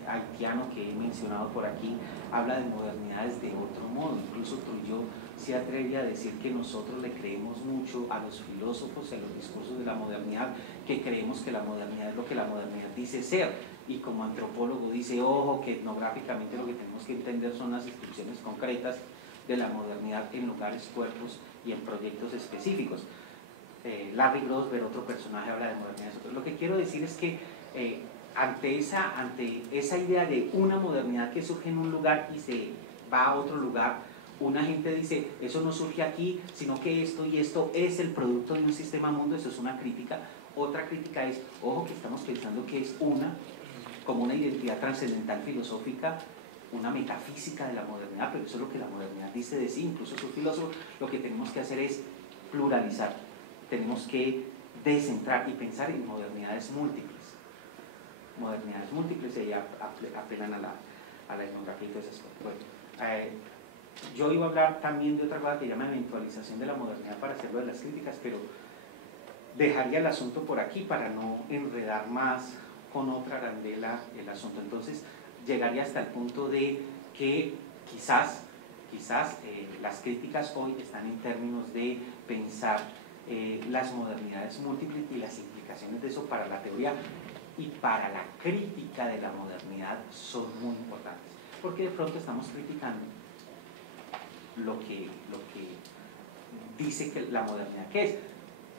haitiano que he mencionado por aquí, habla de modernidades de otro modo. Incluso Trujillo se atreve a decir que nosotros le creemos mucho a los filósofos y a los discursos de la modernidad, que creemos que la modernidad es lo que la modernidad dice ser, y como antropólogo dice, ojo, que etnográficamente lo que tenemos que entender son las instituciones concretas de la modernidad en lugares, cuerpos y en proyectos específicos. Larry Grosbeck, otro personaje, habla de modernidad. Lo que quiero decir es que ante esa idea de una modernidad que surge en un lugar y se va a otro lugar, una gente dice, eso no surge aquí, sino que esto y esto es el producto de un sistema mundo, eso es una crítica. Otra crítica es, ojo, que estamos pensando que es como una identidad trascendental filosófica, una metafísica de la modernidad, pero eso es lo que la modernidad dice de sí, incluso sus filósofos. Lo que tenemos que hacer es pluralizar, tenemos que descentrar y pensar en modernidades múltiples, y ahí apelan a la etnografía y todo eso. Bueno, yo iba a hablar también de otra cosa que se llama eventualización de la modernidad para hacerlo de las críticas, pero dejaría el asunto por aquí para no enredar más con otra arandela el asunto. Entonces llegaría hasta el punto de que quizás las críticas hoy están en términos de pensar las modernidades múltiples y las implicaciones de eso para la teoría y para la crítica de la modernidad son muy importantes, porque de pronto estamos criticando lo que dice que la modernidad que es.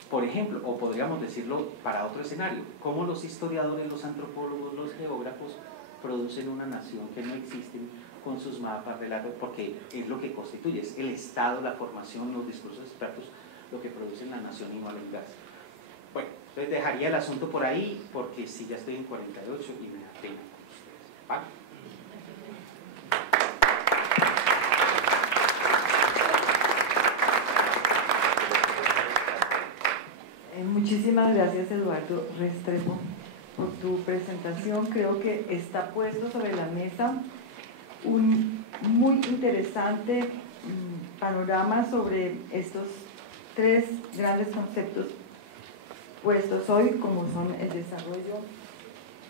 Por ejemplo, o podríamos decirlo para otro escenario, cómo los historiadores, los antropólogos, los geógrafos producen una nación que no existe con sus mapas, relatos, porque es lo que constituye, es el Estado, la formación, los discursos expertos, lo que producen la nación y no la inversa. Bueno, entonces dejaría el asunto por ahí, porque si ya estoy en 48 y me da pena con ustedes. ¿Vale? Muchísimas gracias, Eduardo Restrepo, por tu presentación. Creo que está puesto sobre la mesa un muy interesante panorama sobre estos tres grandes conceptos puestos hoy, como son el desarrollo,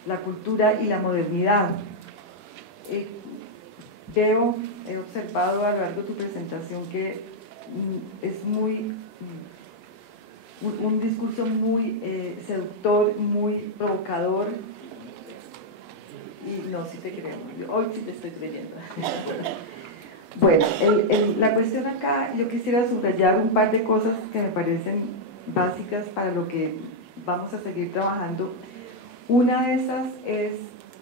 la cultura y la modernidad. He observado a lo largo de tu presentación que es un discurso muy seductor, muy provocador, y no, sí te creo, hoy sí te estoy creyendo. Bueno, la cuestión acá, yo quisiera subrayar un par de cosas que me parecen básicas para lo que vamos a seguir trabajando. Una de esas es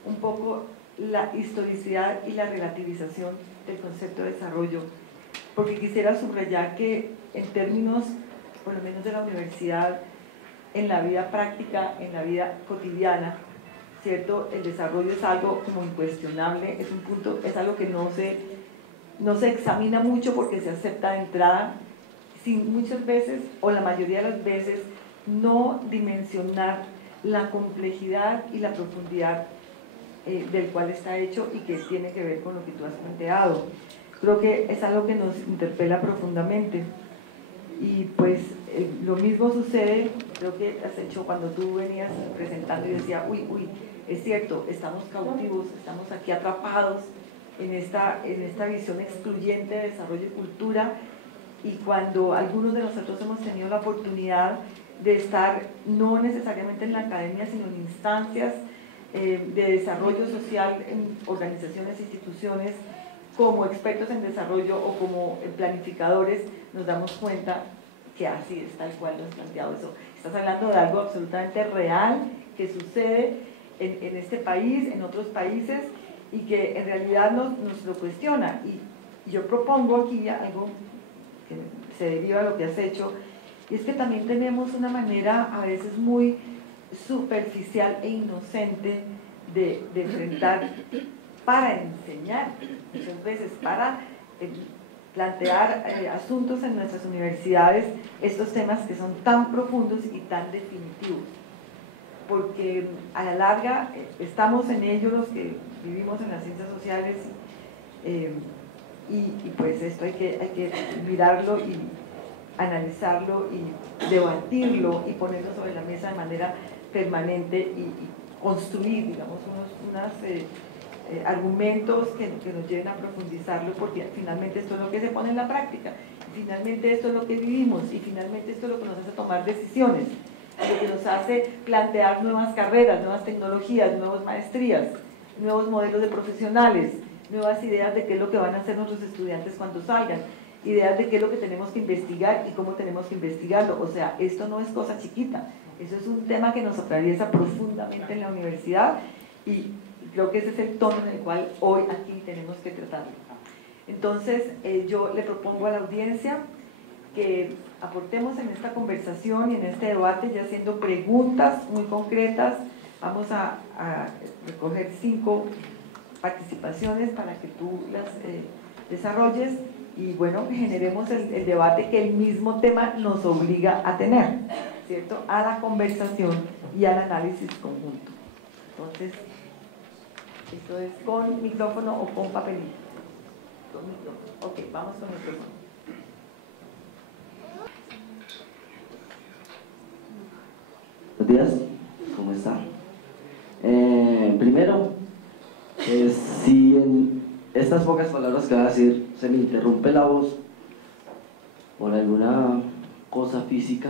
un poco la historicidad y la relativización del concepto de desarrollo, porque quisiera subrayar que en términos, por lo menos de la universidad, en la vida práctica, en la vida cotidiana, ¿cierto? El desarrollo es algo como incuestionable, es un punto, es algo que no se examina mucho porque se acepta de entrada, sin muchas veces, o la mayoría de las veces, no dimensionar la complejidad y la profundidad del cual está hecho y que tiene que ver con lo que tú has planteado. Creo que es algo que nos interpela profundamente. Y pues lo mismo sucede, creo que has hecho cuando tú venías presentando y decías, uy, es cierto, estamos cautivos, estamos aquí atrapados en esta visión excluyente de desarrollo y cultura, y cuando algunos de nosotros hemos tenido la oportunidad de estar no necesariamente en la academia, sino en instancias de desarrollo social, en organizaciones e instituciones, como expertos en desarrollo o como planificadores, nos damos cuenta que así es, tal cual lo has planteado eso. Estás hablando de algo absolutamente real que sucede en este país, en otros países, y que en realidad nos lo cuestiona. Y yo propongo aquí algo que se deriva de lo que has hecho, y es que también tenemos una manera a veces muy superficial e inocente de enfrentar, para enseñar, muchas veces para plantear asuntos en nuestras universidades, estos temas que son tan profundos y tan definitivos, porque a la larga estamos en ello los que vivimos en las ciencias sociales, y pues esto hay que mirarlo y analizarlo y debatirlo y ponerlo sobre la mesa de manera permanente y construir, digamos, unos argumentos que nos lleven a profundizarlo, porque finalmente esto es lo que se pone en la práctica, finalmente esto es lo que vivimos, y finalmente esto es lo que nos hace tomar decisiones, lo que nos hace plantear nuevas carreras, nuevas tecnologías, nuevas maestrías, nuevos modelos de profesionales, nuevas ideas de qué es lo que van a hacer nuestros estudiantes cuando salgan, ideas de qué es lo que tenemos que investigar y cómo tenemos que investigarlo. O sea, esto no es cosa chiquita, Eso es un tema que nos atraviesa profundamente en la universidad y creo que ese es el tono en el cual hoy aquí tenemos que tratarlo. Entonces, yo le propongo a la audiencia que aportemos en esta conversación y en este debate, ya haciendo preguntas muy concretas. Vamos a recoger 5 participaciones para que tú las desarrolles y bueno, generemos el debate que el mismo tema nos obliga a tener, ¿cierto? A la conversación y al análisis conjunto. Entonces, esto es con micrófono o con papelito. Con micrófono. Ok, vamos con micrófono. Buenos días, ¿cómo está? Primero, si en estas pocas palabras que voy a decir se me interrumpe la voz por alguna cosa física,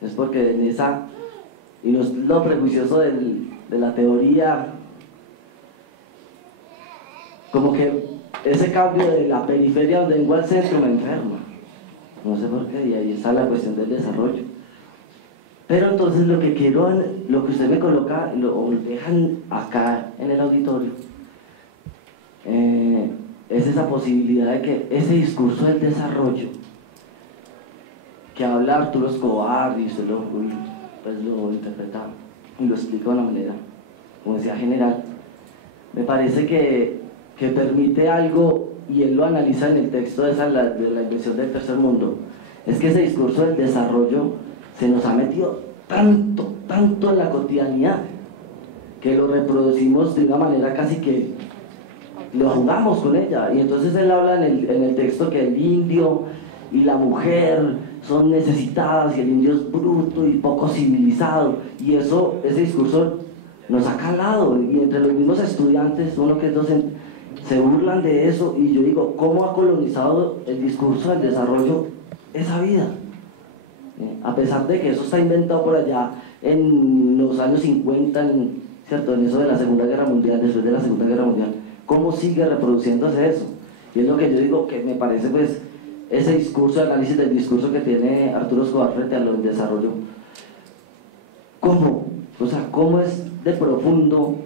es porque en esa, y no es lo prejuicioso de la teoría, como que ese cambio de la periferia donde vengo al centro me enferma, no sé por qué, y ahí está la cuestión del desarrollo. Pero entonces lo que quiero, lo que usted me coloca, lo dejan acá en el auditorio, es esa posibilidad de que ese discurso del desarrollo que habla Arturo Escobar y usted lo interpreta y lo explica de una manera, como decía, general, me parece que permite algo, y él lo analiza en el texto de la invención del tercer mundo, es que ese discurso del desarrollo se nos ha metido tanto en la cotidianidad que lo reproducimos de una manera casi que lo jugamos con ella. Y entonces él habla en el texto que el indio y la mujer son necesitadas y el indio es bruto y poco civilizado, y ese discurso nos ha calado, y entre los mismos estudiantes, uno que es docente, se burlan de eso, y yo digo, ¿cómo ha colonizado el discurso del desarrollo esa vida? A pesar de que eso está inventado por allá en los años 50, ¿cierto? En eso de la Segunda Guerra Mundial, después de la Segunda Guerra Mundial, ¿cómo sigue reproduciéndose eso? Y es lo que yo digo, que me parece pues ese discurso, el análisis del discurso que tiene Arturo Escobar frente a lo del desarrollo, ¿cómo? O sea, ¿cómo es de profundo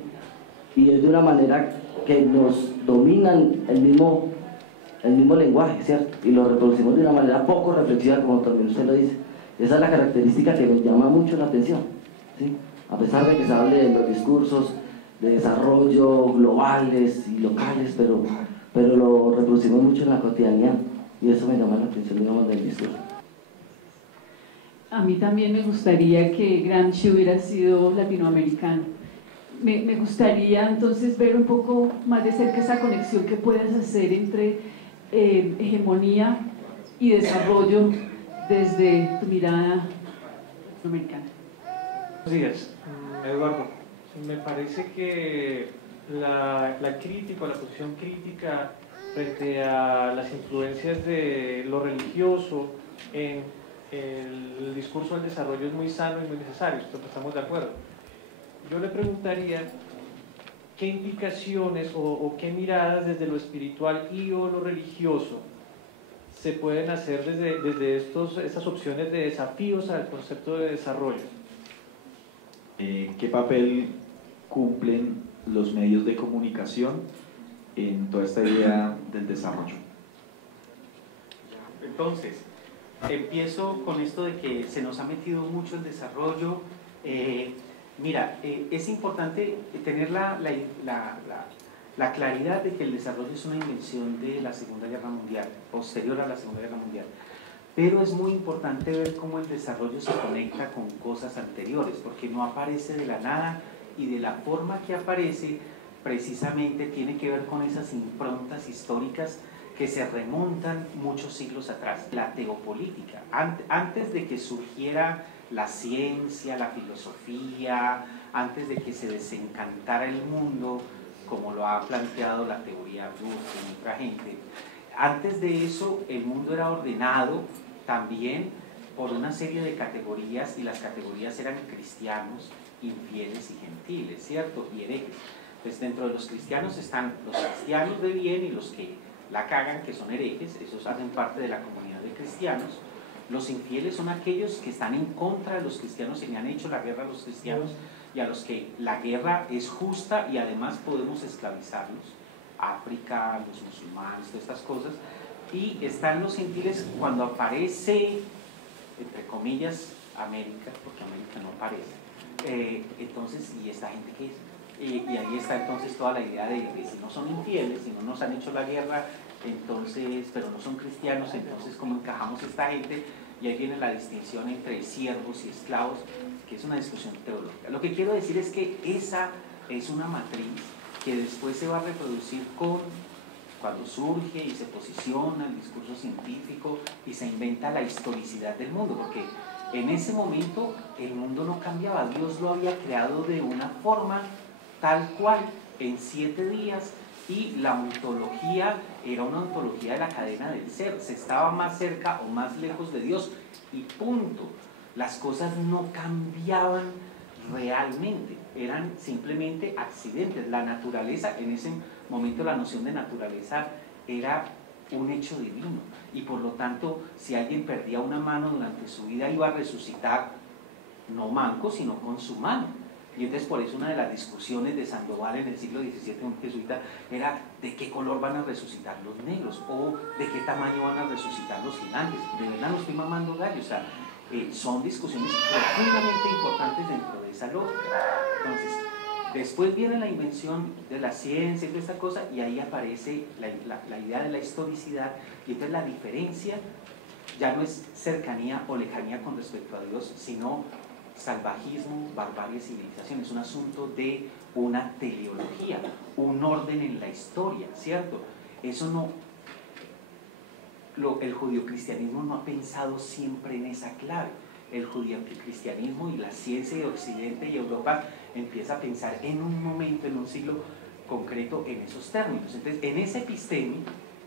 y es de una manera que nos dominan el mismo lenguaje, ¿cierto? Y lo reproducimos de una manera poco reflexiva, como también usted lo dice. Esa es la característica que me llama mucho la atención, ¿sí? A pesar de que se hable de los discursos de desarrollo globales y locales, pero lo reproducimos mucho en la cotidianidad, y eso me llama la atención, digamos, del discurso. A mí también me gustaría que Gramsci hubiera sido latinoamericano. Me gustaría entonces ver un poco más de cerca esa conexión que puedas hacer entre hegemonía y desarrollo desde tu mirada latinoamericana. Buenos días, Eduardo. Me parece que la crítica, la posición crítica frente a las influencias de lo religioso en el discurso del desarrollo es muy sano y muy necesario, estamos de acuerdo. Yo le preguntaría qué implicaciones o qué miradas desde lo espiritual y o lo religioso se pueden hacer desde estas opciones de desafíos al concepto de desarrollo. ¿Qué papel cumplen los medios de comunicación en toda esta idea del desarrollo? Entonces, empiezo con esto de que se nos ha metido mucho el desarrollo. Mira, es importante tener la claridad de que el desarrollo es una invención de la Segunda Guerra Mundial, posterior a la Segunda Guerra Mundial. Pero es muy importante ver cómo el desarrollo se conecta con cosas anteriores, porque no aparece de la nada, y de la forma que aparece precisamente tiene que ver con esas improntas históricas que se remontan muchos siglos atrás. La teopolítica, antes de que surgiera la ciencia, la filosofía, antes de que se desencantara el mundo, como lo ha planteado la teoría Durkheim y otra gente, antes de eso el mundo era ordenado también por una serie de categorías, y las categorías eran cristianos, infieles y gentiles, ¿cierto? Y herejes. Pues dentro de los cristianos están los cristianos de bien y los que la cagan, que son herejes, esos hacen parte de la comunidad de cristianos. Los infieles son aquellos que están en contra de los cristianos y le han hecho la guerra a los cristianos y a los que la guerra es justa y además podemos esclavizarlos. África, los musulmanes, todas estas cosas. Y están los gentiles cuando aparece, entre comillas, América, porque América no aparece. Entonces, ¿y esta gente qué es? Y ahí está entonces toda la idea de que si no son infieles, si no nos han hecho la guerra, entonces, pero no son cristianos, entonces ¿cómo encajamos esta gente? Y ahí viene la distinción entre siervos y esclavos, que es una discusión teológica. Lo que quiero decir es que esa es una matriz que después se va a reproducir cuando surge y se posiciona el discurso científico y se inventa la historicidad del mundo, porque en ese momento el mundo no cambiaba, Dios lo había creado de una forma tal cual, en 7 días, y la ontología era una ontología de la cadena del ser, se estaba más cerca o más lejos de Dios y punto. Las cosas no cambiaban realmente, eran simplemente accidentes. La naturaleza, en ese momento la noción de naturaleza era un hecho divino y por lo tanto si alguien perdía una mano durante su vida iba a resucitar no manco sino con su mano. Y entonces por eso una de las discusiones de Sandoval en el siglo XVII, un jesuita, era de qué color van a resucitar los negros o de qué tamaño van a resucitar los gigantes. De verdad no estoy mamando gallo, o sea, son discusiones profundamente importantes dentro de esa lógica. Entonces, después viene la invención de la ciencia y toda esta cosa y ahí aparece la idea de la historicidad y entonces la diferencia ya no es cercanía o lejanía con respecto a Dios, sino salvajismo, barbarie, civilización. Es un asunto de una teleología, un orden en la historia, ¿cierto? Eso no, el judio-cristianismo no ha pensado siempre en esa clave. El judio-cristianismo y la ciencia de Occidente y Europa empieza a pensar en un momento, en un siglo concreto, en esos términos. Entonces, en ese episteme,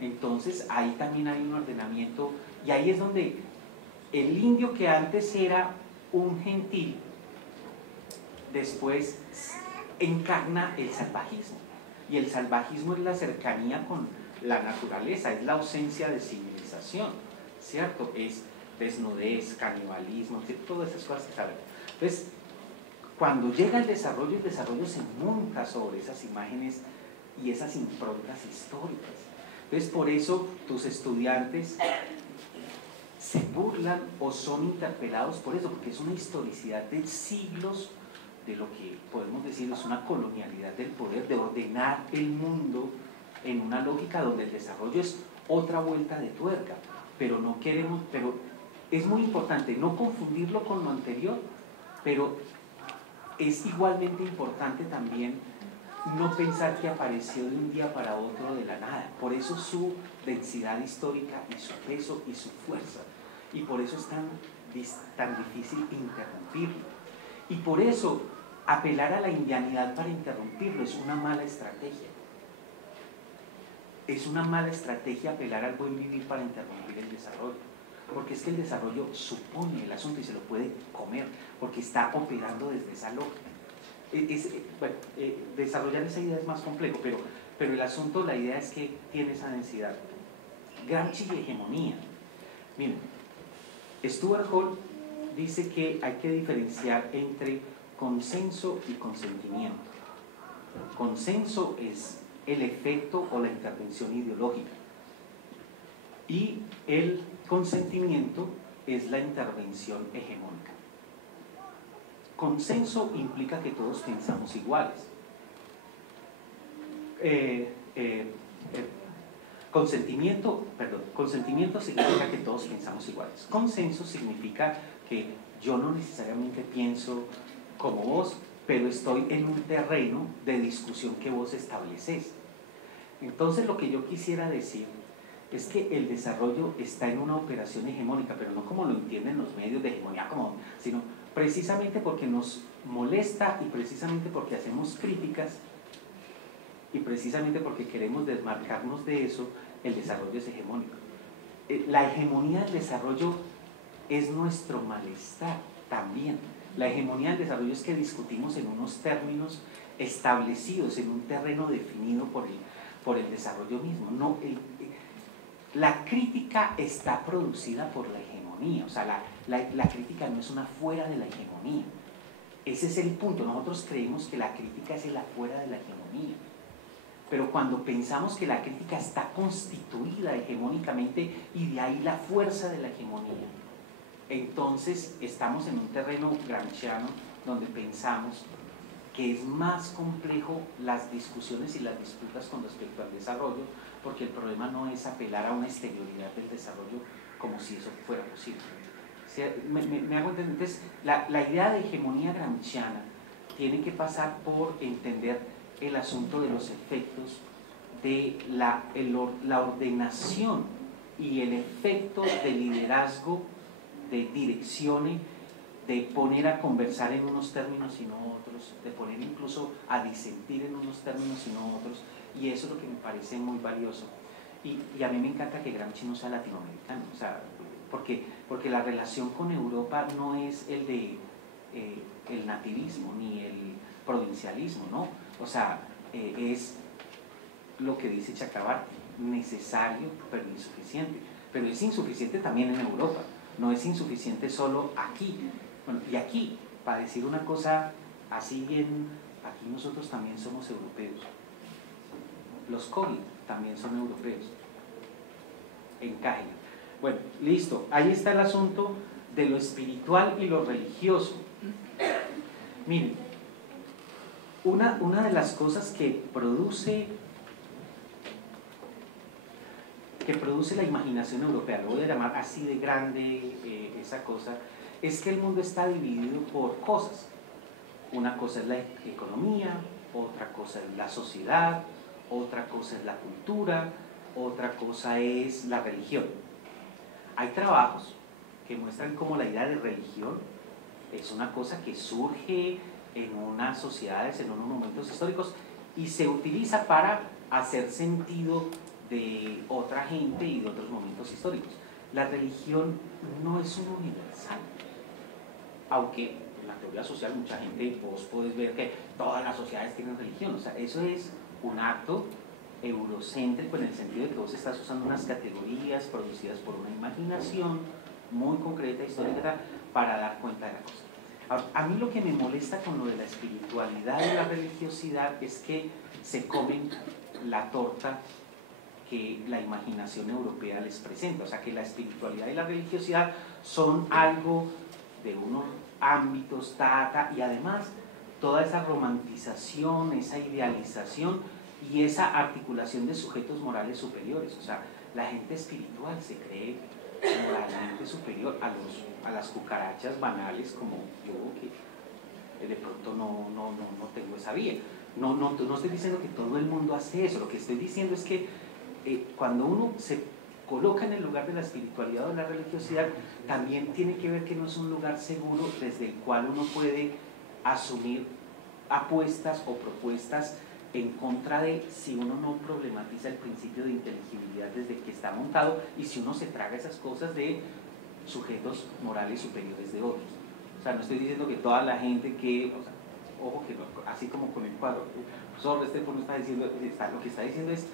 entonces ahí también hay un ordenamiento y ahí es donde el indio que antes era un gentil, después encarna el salvajismo. Y el salvajismo es la cercanía con la naturaleza, es la ausencia de civilización, ¿cierto? Es desnudez, canibalismo, todas esas cosas que saben. Entonces, cuando llega el desarrollo se monta sobre esas imágenes y esas improntas históricas. Entonces, por eso tus estudiantes se burlan o son interpelados por eso, porque es una historicidad de siglos de lo que podemos decir es una colonialidad del poder, de ordenar el mundo en una lógica donde el desarrollo es otra vuelta de tuerca, pero no queremos, pero es muy importante no confundirlo con lo anterior, pero es igualmente importante también no pensar que apareció de un día para otro de la nada. Por eso su densidad histórica y su peso y su fuerza. Y por eso es tan difícil interrumpirlo. Y por eso apelar a la indianidad para interrumpirlo es una mala estrategia. Es una mala estrategia apelar al buen vivir para interrumpir el desarrollo. Porque es que el desarrollo supone el asunto y se lo puede comer, porque está operando desde esa lógica. Desarrollar esa idea es más complejo, pero el asunto, la idea es que tiene esa densidad. Gramsci y hegemonía. Miren, Stuart Hall dice que hay que diferenciar entre consenso y consentimiento. Consenso es el efecto o la intervención ideológica y el consentimiento es la intervención hegemónica. Consenso implica que todos pensamos iguales. Consentimiento significa que todos pensamos iguales. Consenso significa que yo no necesariamente pienso como vos, pero estoy en un terreno de discusión que vos estableces. Entonces lo que yo quisiera decir es que el desarrollo está en una operación hegemónica, pero no como lo entienden los medios de hegemonía, sino precisamente porque nos molesta y precisamente porque hacemos críticas y precisamente porque queremos desmarcarnos de eso, el desarrollo es hegemónico. La hegemonía del desarrollo es nuestro malestar también. La hegemonía del desarrollo es que discutimos en unos términos establecidos, en un terreno definido por el desarrollo mismo. La crítica está producida por la hegemonía. hegemonía, o sea, la crítica no es una fuera de la hegemonía. Ese es el punto. Nosotros creemos que la crítica es el afuera de la hegemonía. Pero cuando pensamos que la crítica está constituida hegemónicamente y de ahí la fuerza de la hegemonía, entonces estamos en un terreno gramsciano donde pensamos que es más complejo las discusiones y las disputas con respecto al desarrollo, porque el problema no es apelar a una exterioridad del desarrollo como si eso fuera posible. Me hago entender. Entonces, la idea de hegemonía gramsciana tiene que pasar por entender el asunto de los efectos de la ordenación y el efecto de liderazgo, de dirección, de poner a conversar en unos términos y no otros, de poner incluso a disentir en unos términos y no otros, y eso es lo que me parece muy valioso. Y a mí me encanta que Gramsci no sea latinoamericano, o sea, porque la relación con Europa no es el de el nativismo ni el provincialismo, ¿no? O sea, es lo que dice Chakrabarty, necesario pero insuficiente. Pero es insuficiente también en Europa, no es insuficiente solo aquí. Bueno, y aquí, para decir una cosa así bien, aquí nosotros también somos europeos. Los COVID también son europeos. Encajen. Bueno, listo. Ahí está el asunto de lo espiritual y lo religioso. Miren, una de las cosas que produce la imaginación europea, lo voy a llamar así de grande esa cosa, es que el mundo está dividido por cosas. Una cosa es la economía, otra cosa es la sociedad, otra cosa es la cultura, otra cosa es la religión. Hay trabajos que muestran cómo la idea de religión es una cosa que surge en unas sociedades, en unos momentos históricos, y se utiliza para hacer sentido de otra gente y de otros momentos históricos. La religión no es un universal, aunque en la teoría social mucha gente, vos podés ver que todas las sociedades tienen religión, o sea, eso es un acto eurocéntrico en el sentido de que vos estás usando unas categorías producidas por una imaginación muy concreta, histórica, para dar cuenta de la cosa. Ahora, a mí lo que me molesta con lo de la espiritualidad y la religiosidad es que se comen la torta que la imaginación europea les presenta, o sea que la espiritualidad y la religiosidad son algo de unos ámbitos, y además toda esa romantización, esa idealización y esa articulación de sujetos morales superiores, o sea, la gente espiritual se cree moralmente superior a las cucarachas banales como yo, que de pronto no tengo esa vía. No estoy diciendo que todo el mundo hace eso, lo que estoy diciendo es que cuando uno se coloca en el lugar de la espiritualidad o de la religiosidad, también tiene que ver que no es un lugar seguro desde el cual uno puede asumir apuestas o propuestas en contra de, si uno no problematiza el principio de inteligibilidad desde que está montado y si uno se traga esas cosas de sujetos morales superiores de otros. O sea, no estoy diciendo que toda la gente que, o sea, ojo que no, así como con el cuadro, el profesor Restrepo está diciendo, lo que está diciendo es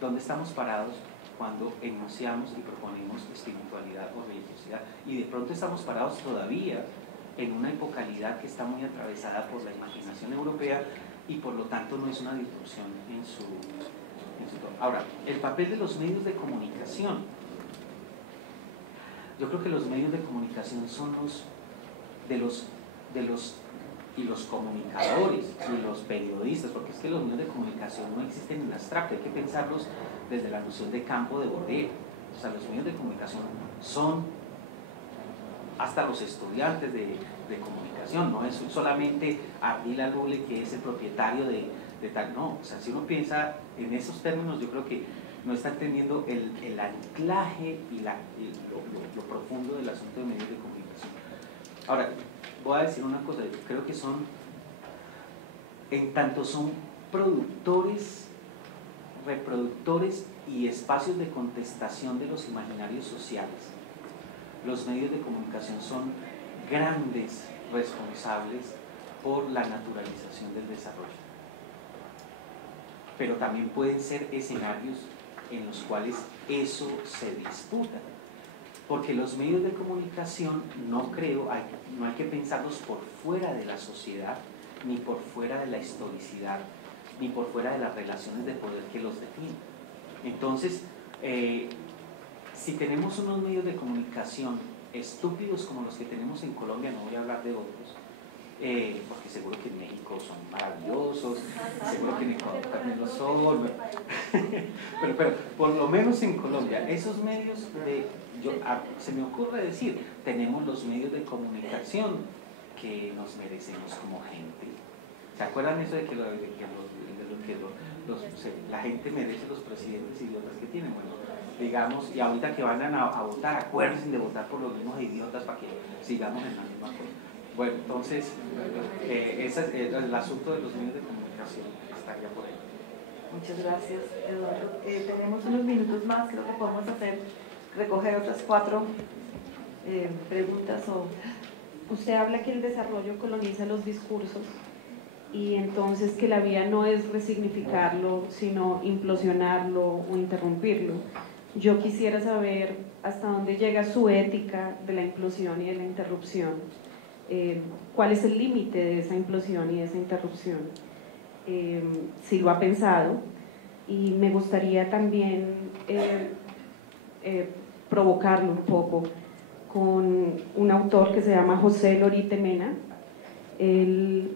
dónde estamos parados cuando enunciamos y proponemos espiritualidad o religiosidad, y de pronto estamos parados todavía en una epocalidad que está muy atravesada por la imaginación europea y por lo tanto no es una disrupción en su Ahora, el papel de los medios de comunicación. Yo creo que los medios de comunicación son los comunicadores y los periodistas, porque es que los medios de comunicación no existen en abstracto, hay que pensarlos desde la noción de campo de Bourdieu. O sea, los medios de comunicación son hasta los estudiantes de comunicación, no es solamente Ardila Lule que es el propietario de tal, no, o sea, si uno piensa en esos términos, yo creo que no está entendiendo el anclaje y lo profundo del asunto de medios de comunicación. Ahora, voy a decir una cosa, yo creo que son, en tanto son productores, reproductores y espacios de contestación de los imaginarios sociales, los medios de comunicación son grandes responsables por la naturalización del desarrollo. Pero también pueden ser escenarios en los cuales eso se disputa. Porque los medios de comunicación no hay que pensarlos por fuera de la sociedad, ni por fuera de la historicidad, ni por fuera de las relaciones de poder que los definen. Entonces, si tenemos unos medios de comunicación estúpidos como los que tenemos en Colombia, no voy a hablar de otros, porque seguro que en México son maravillosos, seguro que en Ecuador también lo son, pero por lo menos en Colombia, esos medios se me ocurre decir, tenemos los medios de comunicación que nos merecemos como gente. ¿Se acuerdan eso de que la gente merece los presidentes idiotas que tienen? Bueno, digamos, y ahorita que van a votar, acuérdense de votar por los mismos idiotas para que sigamos en la misma cosa. Bueno, entonces, ese es el asunto de los medios de comunicación, estaría por ahí. Muchas gracias, Eduardo. Tenemos unos minutos más, creo que podemos recoger otras 4 preguntas. Usted habla que el desarrollo coloniza los discursos y entonces que la vía no es resignificarlo, sino implosionarlo o interrumpirlo. Yo quisiera saber hasta dónde llega su ética de la implosión y de la interrupción. ¿Cuál es el límite de esa implosión y de esa interrupción? Si lo ha pensado. Y me gustaría también provocarlo un poco con un autor que se llama José Lorite Mena. Él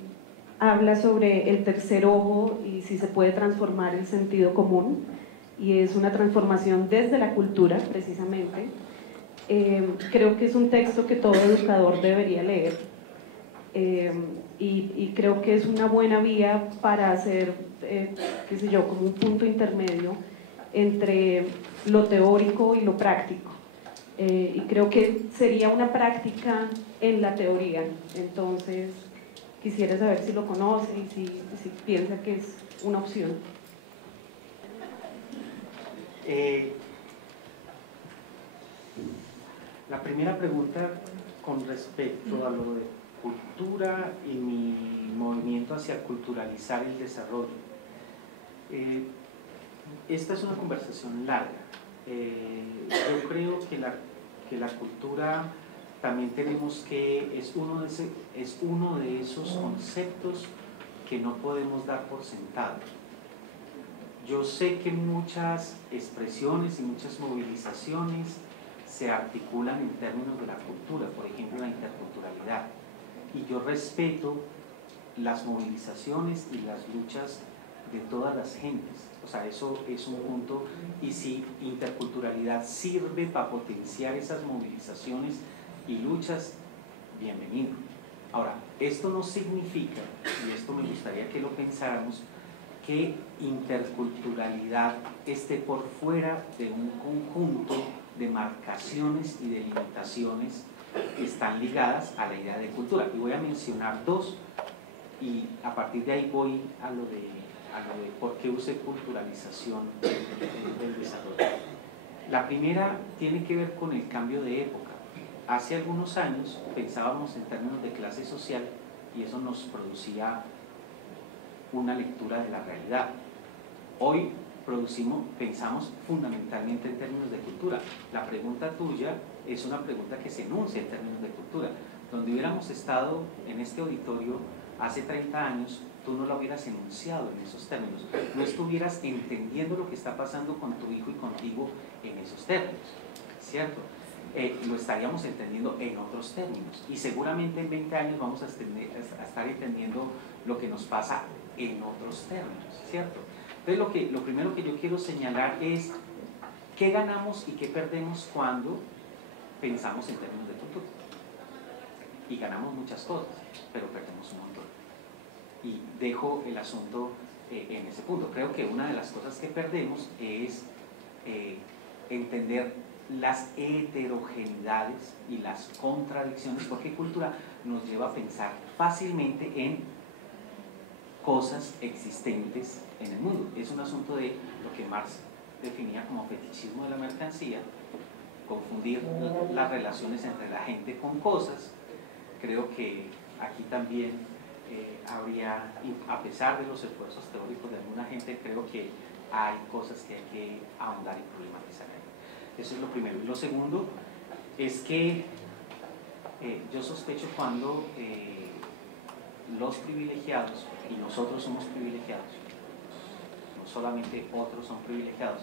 habla sobre el tercer ojo y si se puede transformar el sentido común, y es una transformación desde la cultura, precisamente. Creo que es un texto que todo educador debería leer, y creo que es una buena vía para hacer, qué sé yo, como un punto intermedio entre lo teórico y lo práctico. Y creo que sería una práctica en la teoría. Entonces quisiera saber si lo conoce y si piensa que es una opción. La primera pregunta con respecto a lo de cultura y mi movimiento hacia culturalizar el desarrollo. Esta es una conversación larga. Yo creo que la cultura también tenemos que, es uno de esos conceptos que no podemos dar por sentado. Yo sé que muchas expresiones y muchas movilizaciones se articulan en términos de la cultura, por ejemplo la interculturalidad, y yo respeto las movilizaciones y las luchas de todas las gentes, o sea, eso es un punto, y si interculturalidad sirve para potenciar esas movilizaciones y luchas, bienvenido. Ahora, esto no significa, y esto me gustaría que lo pensáramos, que interculturalidad esté por fuera de un conjunto de marcaciones y de limitaciones que están ligadas a la idea de cultura. Y voy a mencionar 2, y a partir de ahí voy a lo de por qué use culturalización del desarrollo. La primera tiene que ver con el cambio de época. Hace algunos años pensábamos en términos de clase social y eso nos producía una lectura de la realidad. Hoy pensamos fundamentalmente en términos de cultura. La pregunta tuya es una pregunta que se enuncia en términos de cultura. Donde hubiéramos estado en este auditorio hace 30 años, tú no lo hubieras enunciado en esos términos, no estuvieras entendiendo lo que está pasando con tu hijo y contigo en esos términos, ¿cierto? Lo estaríamos entendiendo en otros términos y seguramente en 20 años vamos a estar entendiendo lo que nos pasa en otros términos, ¿cierto? Entonces lo primero que yo quiero señalar es qué ganamos y qué perdemos cuando pensamos en términos de cultura. Y ganamos muchas cosas, pero perdemos un montón. Y dejo el asunto en ese punto. Creo que una de las cosas que perdemos es entender las heterogeneidades y las contradicciones, porque cultura nos lleva a pensar fácilmente en cosas existentes en el mundo. Es un asunto de lo que Marx definía como fetichismo de la mercancía, confundir las relaciones entre la gente con cosas. Creo que aquí también habría, a pesar de los esfuerzos teóricos de alguna gente, creo que hay cosas que hay que ahondar y problematizar. Eso es lo primero. Y lo segundo, es que yo sospecho cuando los privilegiados, y nosotros somos privilegiados, no solamente otros son privilegiados,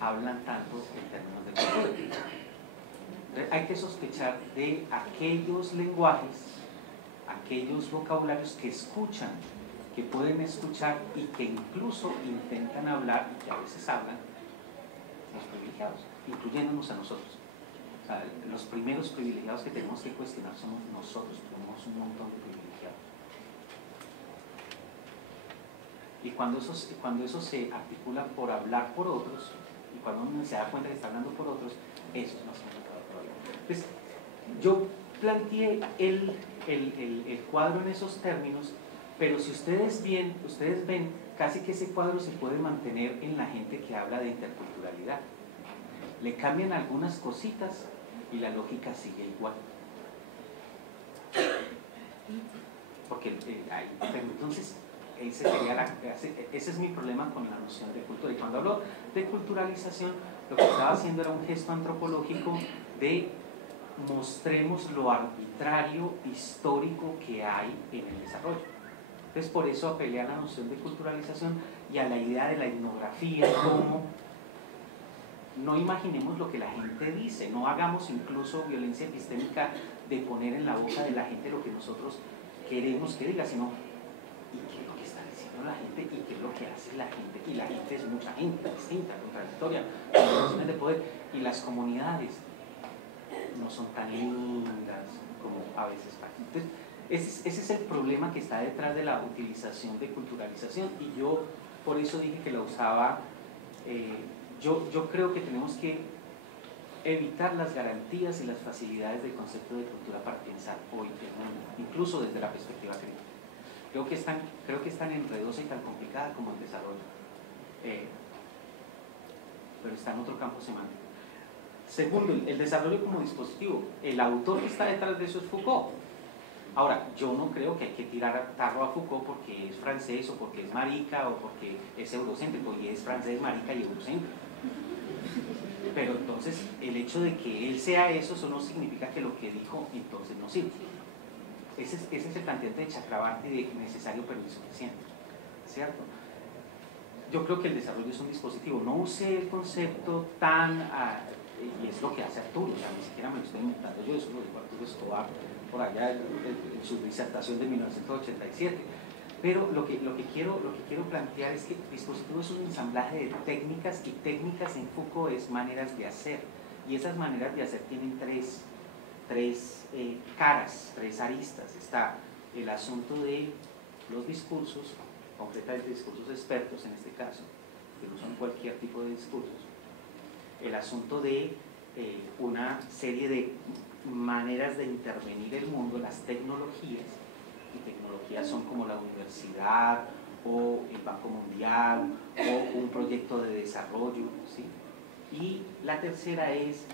hablan tanto en términos de cultura. Hay que sospechar de aquellos lenguajes, aquellos vocabularios que escuchan, que pueden escuchar y que incluso intentan hablar y que a veces hablan los privilegiados, incluyéndonos a nosotros. O sea, los primeros privilegiados que tenemos que cuestionar somos nosotros, tenemos un montón de privilegiados. Y cuando eso se articula por hablar por otros, y cuando uno se da cuenta que está hablando por otros, eso es más complicado todavía. Entonces, yo planteé el cuadro en esos términos, pero si ustedes ven, casi que ese cuadro se puede mantener en la gente que habla de interculturalidad. Le cambian algunas cositas y la lógica sigue igual. Porque entonces, ese es mi problema con la noción de cultura. Y cuando hablo de culturalización, lo que estaba haciendo era un gesto antropológico de mostremos lo arbitrario histórico que hay en el desarrollo. Entonces, por eso apelé a la noción de culturalización y a la idea de la etnografía como no imaginemos lo que la gente dice, no hagamos incluso violencia epistémica de poner en la boca de la gente lo que nosotros queremos que diga, sino ¿y qué es lo que está diciendo la gente? ¿Y qué es lo que hace la gente? Y la gente es mucha gente, distinta, contradictoria, con relaciones de poder. Y las comunidades no son tan lindas como a veces parecen. Entonces, ese es el problema que está detrás de la utilización de culturalización, y yo por eso dije que la usaba. Yo creo que tenemos que evitar las garantías y las facilidades del concepto de cultura para pensar hoy el mundo, incluso desde la perspectiva crítica. Creo que es tan enredosa y tan complicada como el desarrollo, pero está en otro campo semántico. Segundo, el desarrollo como dispositivo. El autor que está detrás de eso es Foucault. Ahora, yo no creo que hay que tirar tarro a Foucault porque es francés o porque es marica o porque es eurocéntrico, y es francés, marica y eurocéntrico. Pero entonces, el hecho de que él sea eso no significa que lo que dijo entonces no sirve. Ese es el planteamiento de Chakrabarty de necesario pero insuficiente, ¿cierto? Yo creo que el desarrollo es un dispositivo. No usé el concepto tan... y es lo que hace Arturo, o sea, ni siquiera me lo estoy inventando yo, eso lo dijo Arturo Escobar por allá en su disertación de 1987. Pero lo que quiero plantear es que el dispositivo es un ensamblaje de técnicas, y técnicas en Foucault es maneras de hacer, y esas maneras de hacer tienen tres caras, tres aristas. Está el asunto de los discursos, concretamente discursos expertos en este caso, que no son cualquier tipo de discursos. El asunto de una serie de maneras de intervenir el mundo, las tecnologías, y tecnologías son como la universidad o el Banco Mundial o un proyecto de desarrollo, ¿sí? Y la tercera es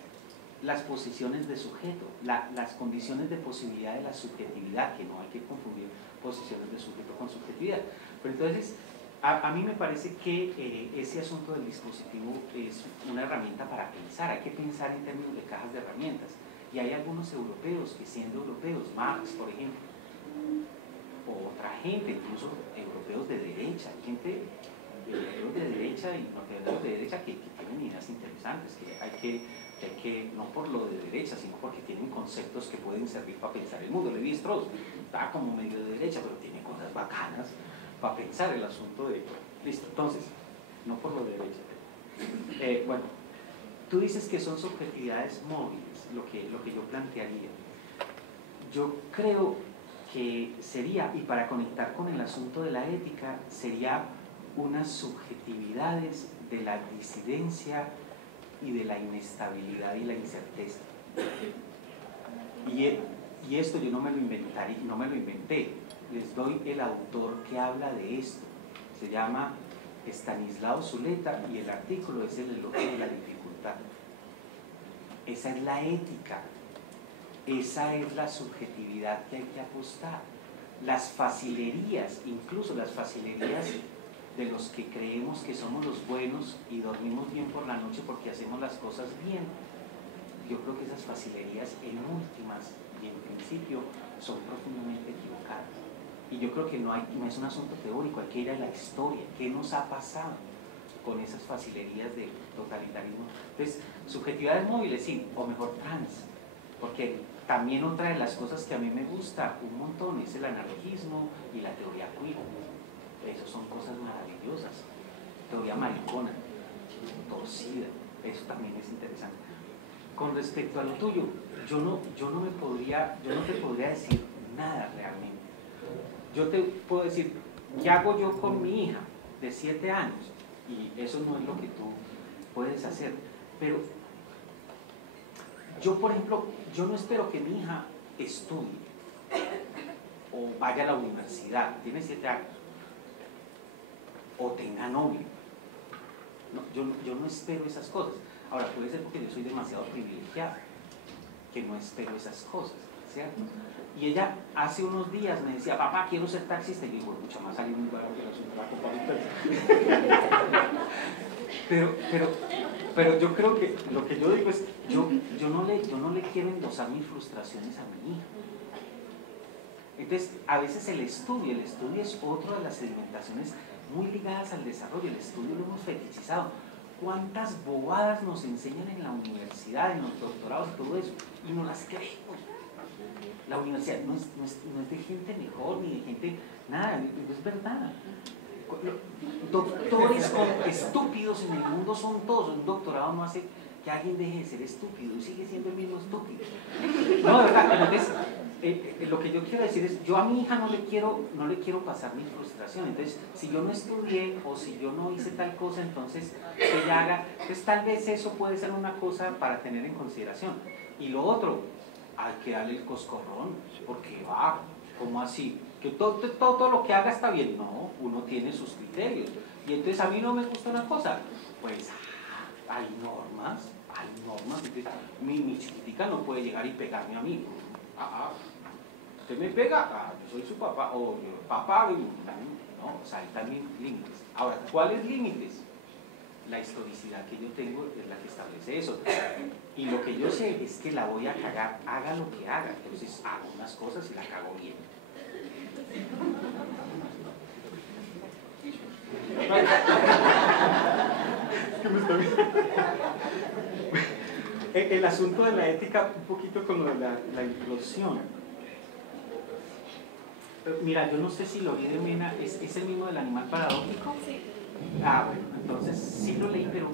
las posiciones de sujeto, las condiciones de posibilidad de la subjetividad, que no hay que confundir posiciones de sujeto con subjetividad. Pero entonces, a mí me parece que ese asunto del dispositivo es una herramienta para pensar. Hay que pensar en términos de cajas de herramientas, y hay algunos europeos que, siendo europeos, Marx por ejemplo, o otra gente, incluso europeos de derecha, gente europeos de derecha y norteamericanos de derecha que tienen ideas interesantes, que hay que, no por lo de derecha, sino porque tienen conceptos que pueden servir para pensar el mundo. Levi Strauss está como medio de derecha, pero tiene cosas bacanas para pensar el asunto de... Listo, entonces, no por lo de derecha. Bueno, tú dices que son subjetividades móviles, lo que yo plantearía. Yo creo que sería, y para conectar con el asunto de la ética, sería unas subjetividades de la disidencia y de la inestabilidad y la incerteza. Y esto yo no me lo inventé. Les doy el autor que habla de esto. Se llama Stanislao Zuleta, y el artículo es El elogio de la dificultad. Esa es la ética. Esa es la subjetividad que hay que apostar. Las facilerías, incluso las facilerías de los que creemos que somos los buenos y dormimos bien por la noche porque hacemos las cosas bien, yo creo que esas facilerías en últimas y en principio son profundamente equivocadas. Y yo creo que no es un asunto teórico, hay que ir a la historia, qué nos ha pasado con esas facilerías de totalitarismo. Entonces, subjetividades móviles, sí, o mejor trans, porque también otra de las cosas que a mí me gusta un montón es el analogismo y la teoría queer. Esas son cosas maravillosas. Teoría maricona, torcida, eso también es interesante. Con respecto a lo tuyo, yo no te podría decir nada realmente. Yo te puedo decir, ¿qué hago yo con mi hija de 7 años? Y eso no es lo que tú puedes hacer. Pero yo, por ejemplo, yo no espero que mi hija estudie o vaya a la universidad, tiene 7 años, o tenga novio. No, yo no espero esas cosas. Ahora, puede ser porque yo soy demasiado privilegiado, que no espero esas cosas, ¿cierto? Y ella hace unos días me decía, papá, quiero ser taxista. Y yo digo, mucho más salir muy barato que un trabajo para un pero yo creo que lo que yo digo es, yo no le quiero endosar mis frustraciones a mi hija. Entonces, a veces el estudio es otra de las sedimentaciones muy ligadas al desarrollo. El estudio lo hemos fetichizado. ¿Cuántas bobadas nos enseñan en la universidad, en los doctorados y todo eso? Y no las creemos. La universidad no es de gente mejor, ni de gente, nada, no es verdad. Doctores estúpidos en el mundo son todos. Un doctorado no hace que alguien deje de ser estúpido y sigue siendo el mismo estúpido. No, de verdad. Entonces, lo que yo quiero decir es, yo a mi hija no le quiero pasar mi frustración. Entonces, si yo no estudié o si yo no hice tal cosa, entonces que ella haga, pues tal vez eso puede ser una cosa para tener en consideración. Y lo otro, hay que darle el coscorrón, porque va, ¿cómo así? Que todo lo que haga está bien. No, uno tiene sus criterios. Y entonces a mí no me gusta una cosa, pues hay normas. Entonces, mi chiquitica no puede llegar y pegarme a mí. ¿Usted me pega? Yo soy su papá. O papá, no, o sea, hay también límites. Ahora, ¿cuáles límites? La historicidad que yo tengo es la que establece eso. Y lo que yo sé es que la voy a cagar, haga lo que haga. Entonces hago unas cosas y la cago bien. El asunto de la ética, un poquito con lo de la implosión. Mira, yo no sé si lo vi de Mena, ¿es el mismo del animal paradójico? Sí. Bueno, entonces sí lo leí, pero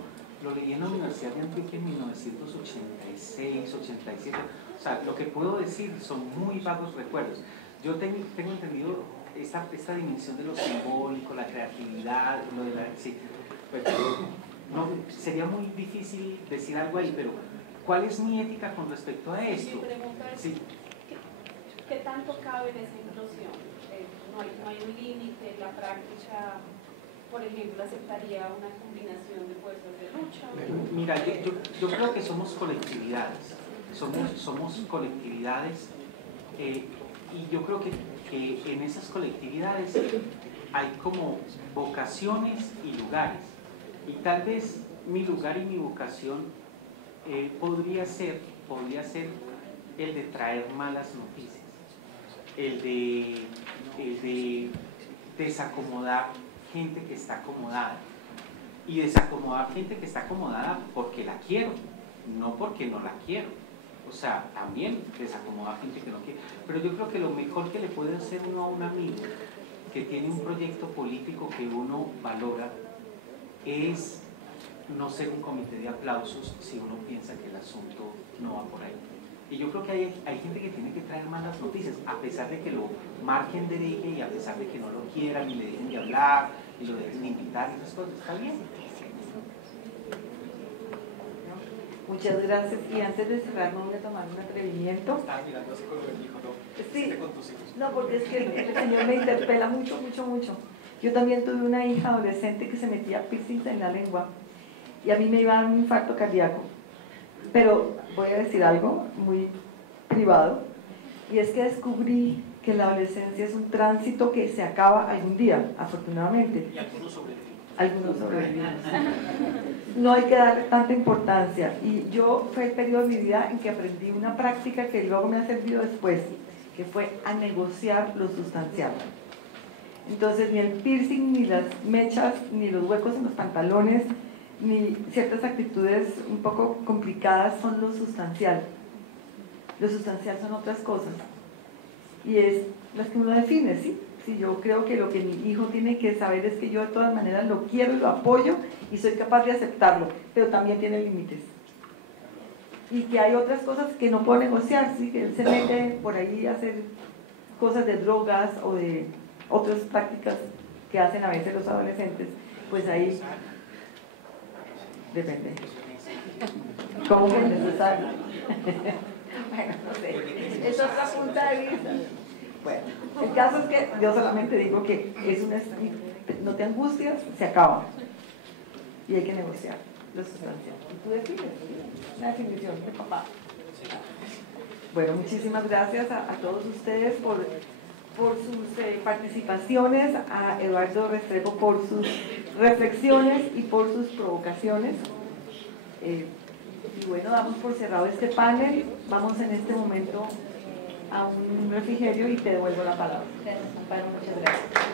lo leí en la Universidad de Antioquia en 1986, 87. O sea, lo que puedo decir son muy vagos recuerdos. Yo tengo entendido esta dimensión de lo simbólico, la creatividad, lo de la... Sí, pues, no, sería muy difícil decir algo ahí, pero ¿cuál es mi ética con respecto a esto? Mi pregunta es, sí. ¿qué tanto cabe en esa implosión? No hay un límite, la práctica, por ejemplo, aceptaría una combinación de fuerzas de lucha. Mira, yo creo que somos colectividades, somos colectividades, y yo creo que en esas colectividades hay como vocaciones y lugares, y tal vez mi lugar y mi vocación podría ser el de traer malas noticias, el de desacomodar gente que está acomodada, y desacomodar gente que está acomodada porque la quiero, no porque no la quiero. O sea, también desacomodar gente que no quiere. Pero yo creo que lo mejor que le puede hacer uno a un amigo que tiene un proyecto político que uno valora es no ser un comité de aplausos si uno piensa que el asunto no va por ahí. Y yo creo que hay gente que tiene que traer malas noticias, a pesar de que lo marquen de derecha y a pesar de que no lo quieran y le dejen de hablar y lo dejen de invitar y esas cosas. Está bien. Muchas gracias. Y antes de cerrar, no voy a tomar un atrevimiento. Estaba mirando así con el hijo, ¿no? Sí. Con tus hijos. No, porque es que el Señor me interpela mucho. Yo también tuve una hija adolescente que se metía piercings en la lengua y a mí me iba a dar un infarto cardíaco. Pero voy a decir algo muy privado, y es que descubrí que la adolescencia es un tránsito que se acaba algún día, afortunadamente. Y algunos sobreviven. algunos sobrevivimos. No hay que darle tanta importancia. Y yo fue el periodo de mi vida en que aprendí una práctica que luego me ha servido después, que fue a negociar lo sustancial. Entonces ni el piercing, ni las mechas, ni los huecos en los pantalones, ni ciertas actitudes un poco complicadas son lo sustancial. Lo sustancial son otras cosas. Y es las que uno define, ¿sí? Sí, yo creo que lo que mi hijo tiene que saber es que yo de todas maneras lo quiero, lo apoyo y soy capaz de aceptarlo, pero también tiene límites. Y que hay otras cosas que no puedo negociar, ¿sí? Que él se mete por ahí a hacer cosas de drogas o de otras prácticas que hacen a veces los adolescentes, pues ahí depende. ¿Cómo que es necesario? Bueno, no sé, es otra punta de vista. Bueno, el caso es que yo solamente digo que es una, no te angustias, se acaba. Y hay que negociar lo sustancial. Y tú defines, una definición de papá. Bueno, muchísimas gracias a todos ustedes por sus participaciones, a Eduardo Restrepo por sus reflexiones y por sus provocaciones. Y bueno, damos por cerrado este panel. Vamos en este momento a un refrigerio y te devuelvo la palabra. Gracias, Amparo, muchas gracias.